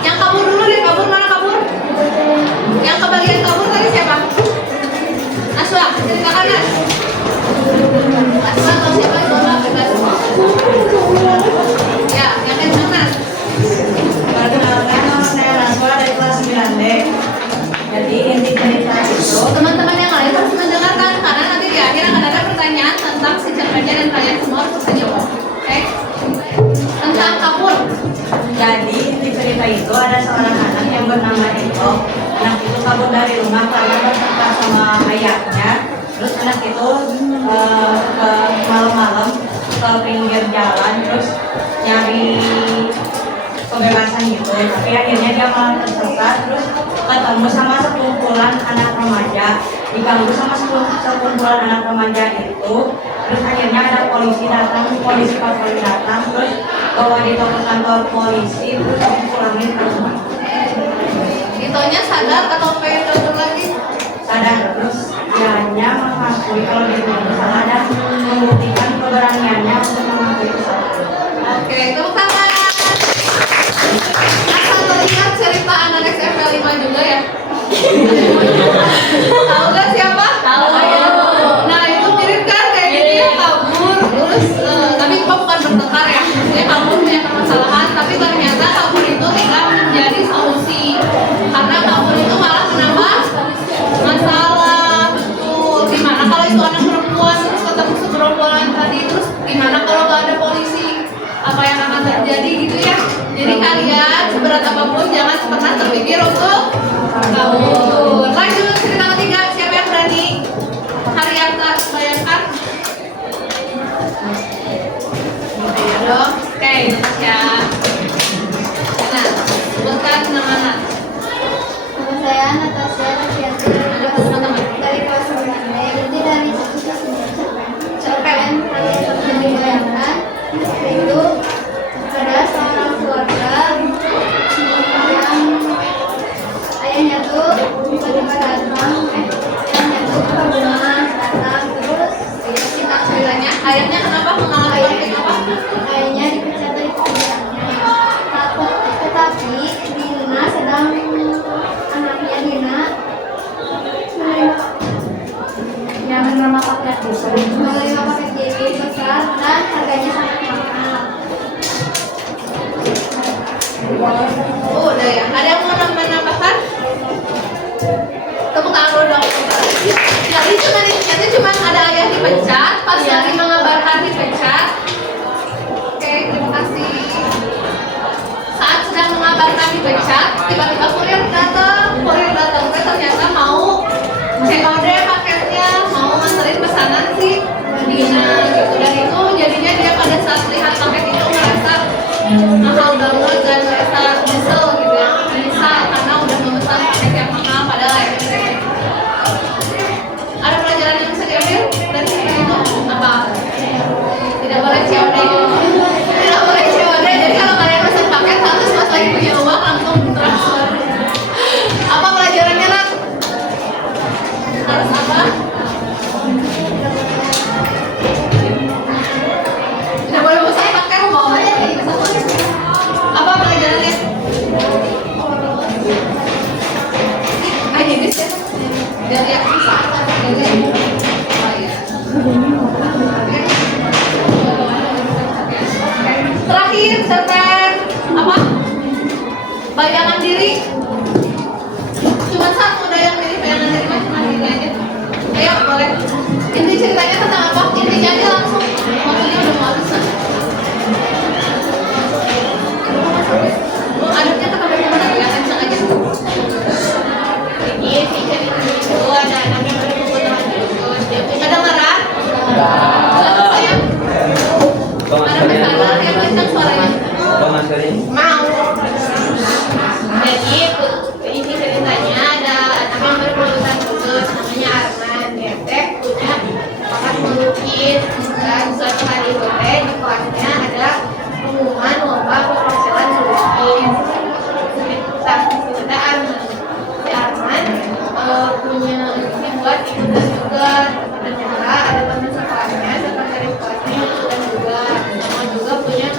Yang kabur dulu deh, kabur mana kabur? Yang kebagian kabur tadi siapa? pertanyaannya dan kalian semua harus bisa jawab. Oke? Tentang kabur. Jadi di cerita itu ada seorang anak yang bernama Eko. Anak itu kabur dari rumah karena bertengkar sama ayahnya. Terus anak itu ke malam-malam ke pinggir jalan terus nyari kebebasan gitu. Tapi akhirnya dia malah tersesat terus ketemu sama sekumpulan anak remaja. Diganggu sama sekumpulan anak remaja itu. Terus akhirnya ada polisi patroli datang terus bawa dia ke kantor polisi terus dipulangin ke rumah. Itonya sadar atau pengen dokter lagi? Sadar terus dianya mengakui kalau dia itu salah dan membuktikan keberaniannya untuk mengakui kesalahan. Oke, tepuk tangan. Asal teringat cerita anak SMP 5 juga ya? Tahu gak siapa? Tahu. Nah itu mirip kan kayak gitu ya, kabur terus tapi kok bukan bertengkar ya, dia kabur punya permasalahan tapi ternyata kabur itu tidak menjadi solusi karena kabur itu malah menambah masalah. Betul. Gimana kalau itu anak perempuan terus ketemu segerombolan tadi, terus gimana kalau nggak ada polisi, apa yang akan terjadi gitu ya. Jadi kalian seberat apapun jangan pernah terpikir untuk kabur. Lanjut cerita ketiga, siapa yang berani? Haryanta, bayangkan. Ayo dong. Oke, Natasha. Nah, sebutkan nama anak. Nama saya Natasha Rafianti dari kelas 9 jadi dari cerpen yang dibayangkan itu ada seorang keluarga yang ayahnya tuh tiba-tiba datang, ayahnya tuh ke rumah datang terus Kita ceritanya, ayahnya kenapa mengalami konflik apa? ayahnya dipecat dari pekerjaannya. Tetapi Dina sedang anaknya Dina menerima paket JP besar dan harganya sangat mahal. Oh, udah ya. Ada yang mau nambah-nambahkan? Tepuk tangan dulu dong. Jadi cuma ada ayah dipecat, pas lagi mengabarkan dipecat. Oke, terima kasih. Saat sedang mengabarkan dipecat, tiba-tiba kurir datang, ternyata mau COD paketnya, mau nganterin pesanan si Dina gitu. Dan itu jadinya dia pada saat lihat paket itu merasa mahal banget dan merasa nyesel gitu ya, menyesal karena udah memesan paket yang mahal padahal ya. Ada pelajaran yang bisa diambil dari cerita itu apa? Tidak boleh COD. Tidak boleh COD. Jadi kalau kalian pesan paket harus pas lagi punya uang langsung transfer. Apa pelajarannya Nat? Harus apa? Tidak boleh pesan paket mau. Apa pelajarannya? Ini bisa dari yang bisa. Oh iya. Terakhir cerpen apa? Bayangan diri. Cuma satu ada yang milih bayangan diri, cuma diri aja. Ayo boleh. Inti ceritanya tentang apa? Intinya aja langsung. Waktunya udah mau habis. Aduknya ke kamar mana ya? Kencang aja. Ini si cerita itu ada anak yang berkumpul dengan Yesus. Dia punya kedengaran? Jelas sayang. Ada masalah yang kencang suaranya. Mau. Jadi ini ceritanya ada anak yang berkebutuhan khusus namanya Arman. Dia punya bakat melukis dan suatu hari itu di kelasnya ada pengumuman lomba perwakilan melukis. Ada Arman. Si Arman punya ini buat ikutan juga. Ternyata ada teman sekolahnya, sekretaris kelasnya ikutan juga punya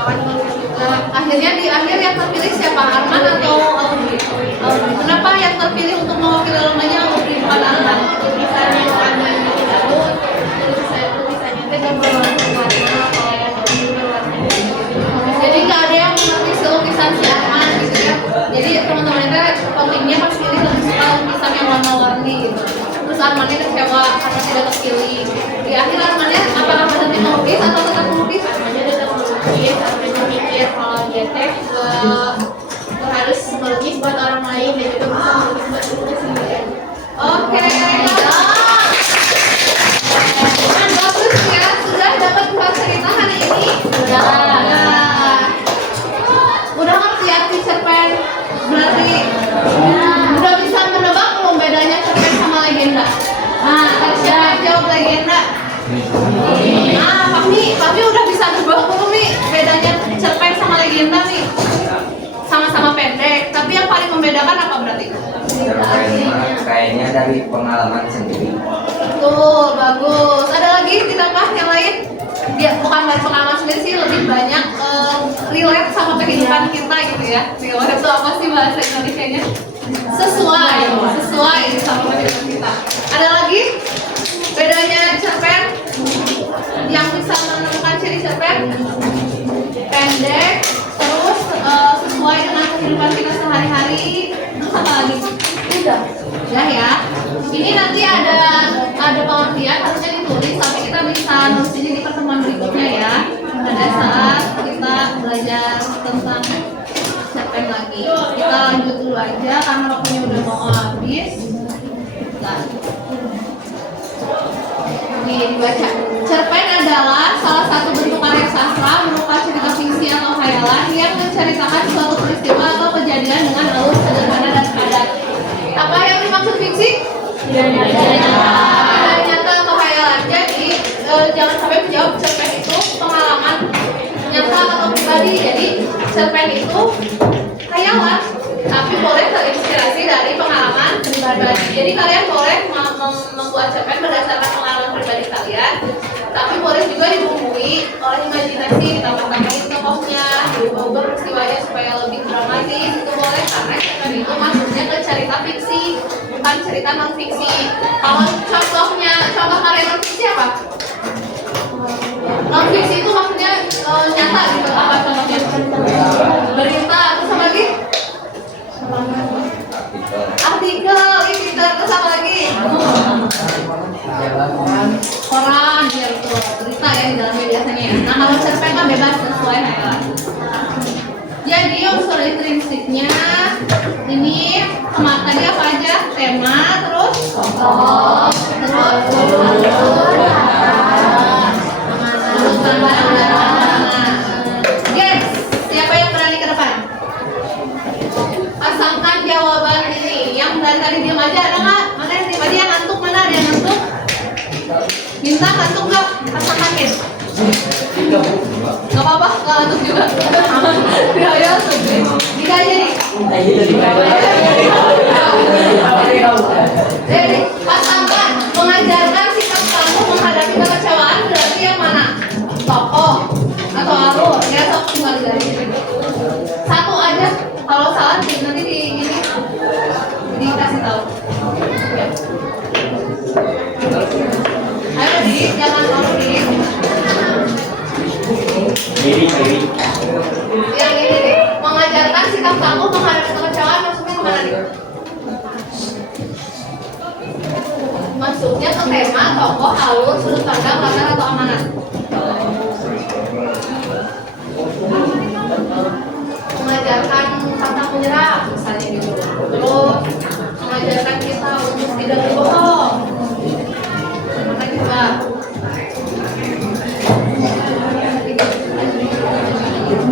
kawan melukis juga. Akhirnya di akhir yang terpilih siapa? Arman atau Audrey? Kenapa yang terpilih untuk mewakili lombanya Audrey bukan Arman? Tulisannya Arman lalu tulisannya itu gambar warna kayak berwarna gitu. Jadi nggak ada yang mengerti lukisan si Arman gitu ya. Jadi teman-teman itu pentingnya pas pilih lebih suka lukisan yang warna-warni gitu. Terus Armannya kecewa karena tidak terpilih. Di akhir Armannya apakah benar dan juga bisa menulis buku sendiri. Oke, bagus ya, sudah dapat 4 cerita hari ini. Udah ngerti arti cerpen? Berarti udah bisa menebak belum bedanya cerpen sama legenda? Nah, siapa jawab legenda? Papi udah bisa nebak belum nih bedanya cerpen sama legenda nih? Sama-sama pendek, tapi yang paling membedakan apa berarti? Kayaknya dari pengalaman sendiri. Tuh, bagus. Ada lagi ditambah yang lain? Dia bukan dari pengalaman sendiri sih, lebih banyak relate sama kehidupan kita gitu ya. Relate itu apa sih bahasa Indonesianya? Sesuai sama kehidupan kita. Ada lagi bedanya cerpen yang bisa menemukan ciri cerpen? Pendek, terus sesuai dengan kehidupan kita sehari-hari. Terus apa lagi? Udah. Ya. Ini nanti ada pengertian harusnya ditulis, tapi kita bisa nulis ini di pertemuan berikutnya ya. Pada saat kita belajar tentang cerpen lagi. Kita lanjut dulu aja karena waktunya udah mau habis. Nah. Ini dibaca. Cerpen adalah salah satu bentuk karya sastra berupa cerita fiksi atau khayalan yang menceritakan suatu peristiwa atau kejadian dengan alur sederhana dan padat. Apa yang dimaksud fiksi? Nyata atau khayalan. Jadi jangan sampai menjawab cerpen itu pengalaman nyata atau pribadi. Jadi cerpen itu khayalan, tapi boleh terinspirasi dari pengalaman pribadi. Jadi kalian boleh membuat cerpen berdasarkan pengalaman pribadi kalian, tapi boleh juga dibumbui oleh imajinasi, ditambah-tambahin tokohnya, diubah-ubah peristiwanya supaya lebih dramatis. Itu boleh karena cerpen itu masuknya ke cerita fiksi, bukan cerita non fiksi. Kalau contoh karya non fiksi apa? Non fiksi itu maksudnya nyata gitu. Apa contohnya? Berita, terus apa lagi? Artikel, terus apa lagi? Koran, gitu. Berita ya di dalamnya biasanya. Nah kalau cerpen kan bebas sesuai khayalan. Jadi unsur intrinsiknya ini tadi apa aja? Tema, terus gambaran dan makna. Yes, siapa yang berani ke depan? Pasangkan jawaban ini. Yang dari tadi diam aja ada nggak? Mana yang diam aja? Yang ngantuk mana? Ada yang ngantuk? Minta ngantuk nggak? Pasangkan ya. Gak apa-apa, gak ngantuk juga. Ya, tiga aja nih. Jadi pasangkan mengajarkan sikap kamu menghadapi kekecewaan berarti yang mana? Tokoh atau alur? Ya sok tinggal dari satu aja. Kalau salah nanti dikasih tahu. Ayo Dik, jangan malu Dik. Yang ini Dik, mengajarkan sikap kamu menghadapi kekecewaan maksudnya kemana Dik? Masuknya ke tema, tokoh, alur, sudut pandang, latar atau amanat. Mengajarkan kata menyerah misalnya gitu. Terus mengajarkan kita untuk tidak berbohong. Mana juga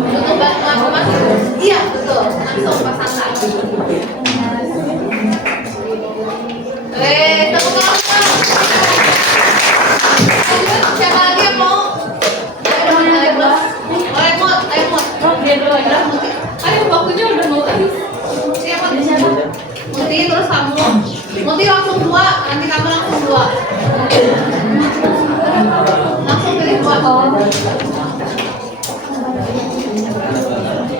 untuk bantu masuk. Iya betul, langsung pasangkan. Tepuk tangan. Siapa lagi yang mau? Ayo waktunya udah mau habis. Siapa? Muti terus kamu. Muti langsung 2, nanti kamu langsung 2. Langsung pilih 2.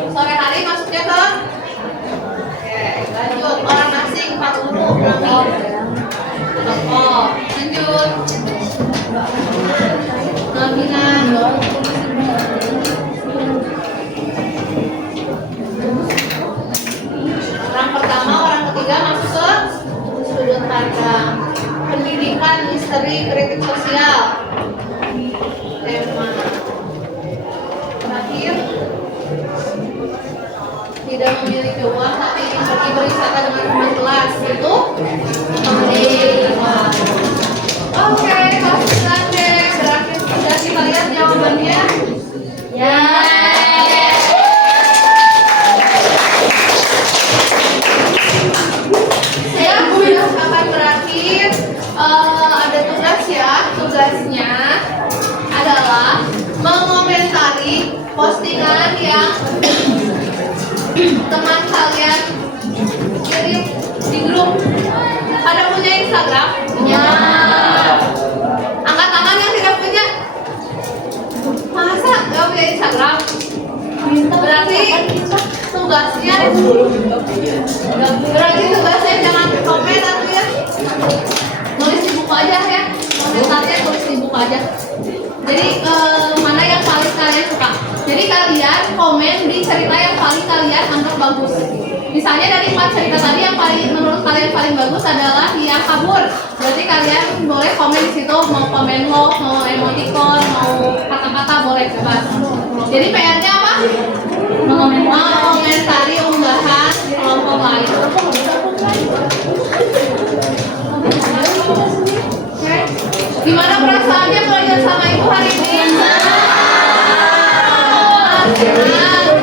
Sore hari masuknya ke. Oke, lanjut orang asing 40 berani. Oh, lanjut. Naminan. Orang pertama, orang ketiga masuk ke sudut pandang. Pendidikan, misteri, kritik sosial. Tema. Terakhir, tidak memiliki uang tapi ingin pergi berwisata dengan teman kalian kirim di grup. Pada punya Instagram? Ya. Angkat tangan yang tidak punya. Masa gak punya Instagram? Berarti tugasnya jangan komen atau ya nulis di buku aja ya, komentarnya tulis di buku aja. Jadi mana yang paling kalian suka, jadi kalian komen di cerita yang paling kalian anggap bagus. Misalnya dari 4 cerita tadi yang paling menurut kalian paling bagus adalah yang kabur, berarti kalian boleh komen di situ, mau komen love, mau emoticon, mau kata-kata boleh bebas. Jadi PR-nya apa? Mengomentari unggahan kelompok lain. Gimana perasaannya belajar sama ibu hari ini? Alhamdulillah.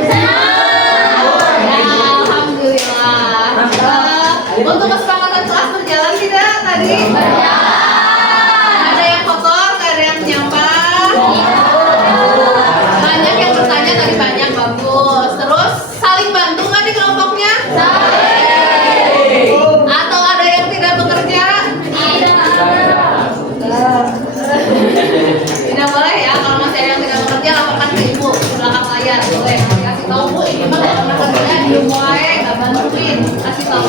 Untuk kesepakatan kelas berjalan tidak tadi? Ada yang kotor, ada yang nyampah. Banyak yang bertanya tadi, banyak, bagus. Terus saling bantu nggak di kelompoknya? Atau ada yang tidak bekerja? Tidak boleh ya, kalau masih ada yang tidak bekerja laporkan ke ibu di belakang layar, boleh kasih tahu bu, ini mah kalau pernah kerja di mulai nggak bantuin, kasih tahu.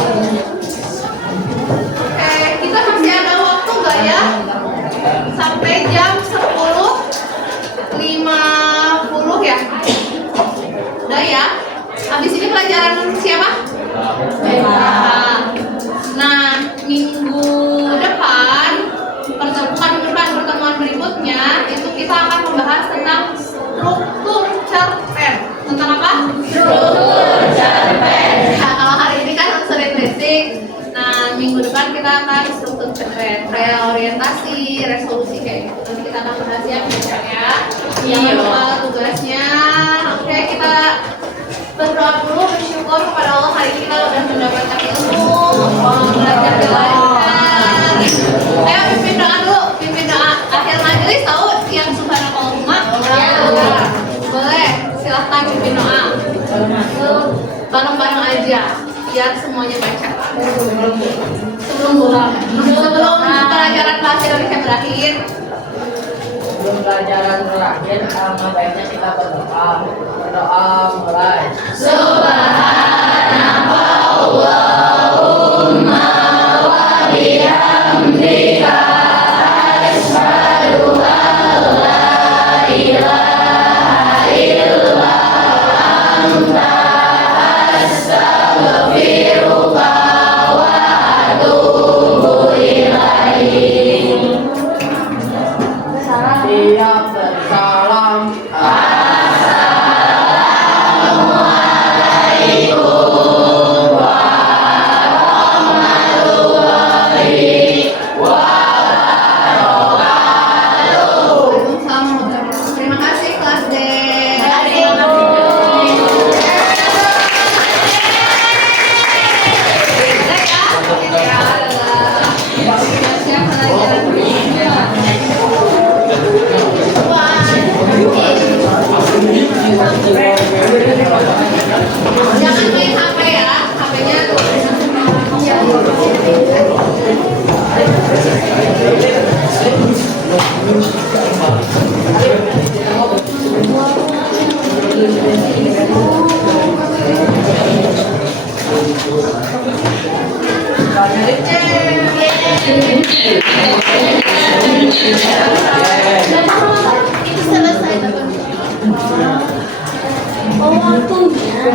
Oke, kita masih ada waktu nggak ya? Sampai jam 10.50 ya? Udah ya? Habis ini pelajaran siapa? Nah, minggu depan, pertemuan berikutnya itu kita akan membahas tentang struktur cerpen. Tentang apa? Struktur cerpen. Nah, kalau hari ini kan sering basic. Nah, minggu depan kita akan struktur cerpen, kayak orientasi, resolusi kayak gitu. Nanti kita akan bahas ya, ya. Jangan lupa tugasnya. Oke, kita berdoa dulu, bersyukur kepada Allah hari ini kita sudah mendapatkan ilmu, belajar belajar. Ayo pimpin doa dulu, pimpin doa akhir majelis, tahu yang subhanallah. Boleh, silahkan pimpin doa. Bareng-bareng aja, biar semuanya baca. Sebelum pelajaran bahasa Indonesia berakhir. Sebelum pelajaran berakhir, alangkah baiknya kita berdoa. Berdoa mulai. Subhanallahumma wa bihamdika asyhadu an la ilaha illa anta astaghfiruka wa atubu ilaik. Siap bersalam. Assalamualaikum warahmatullahi wabarakatuh. Terima kasih kelas D. Jangan main HP ya, HP-nya tuh. Itu selesai. Oh, waktunya.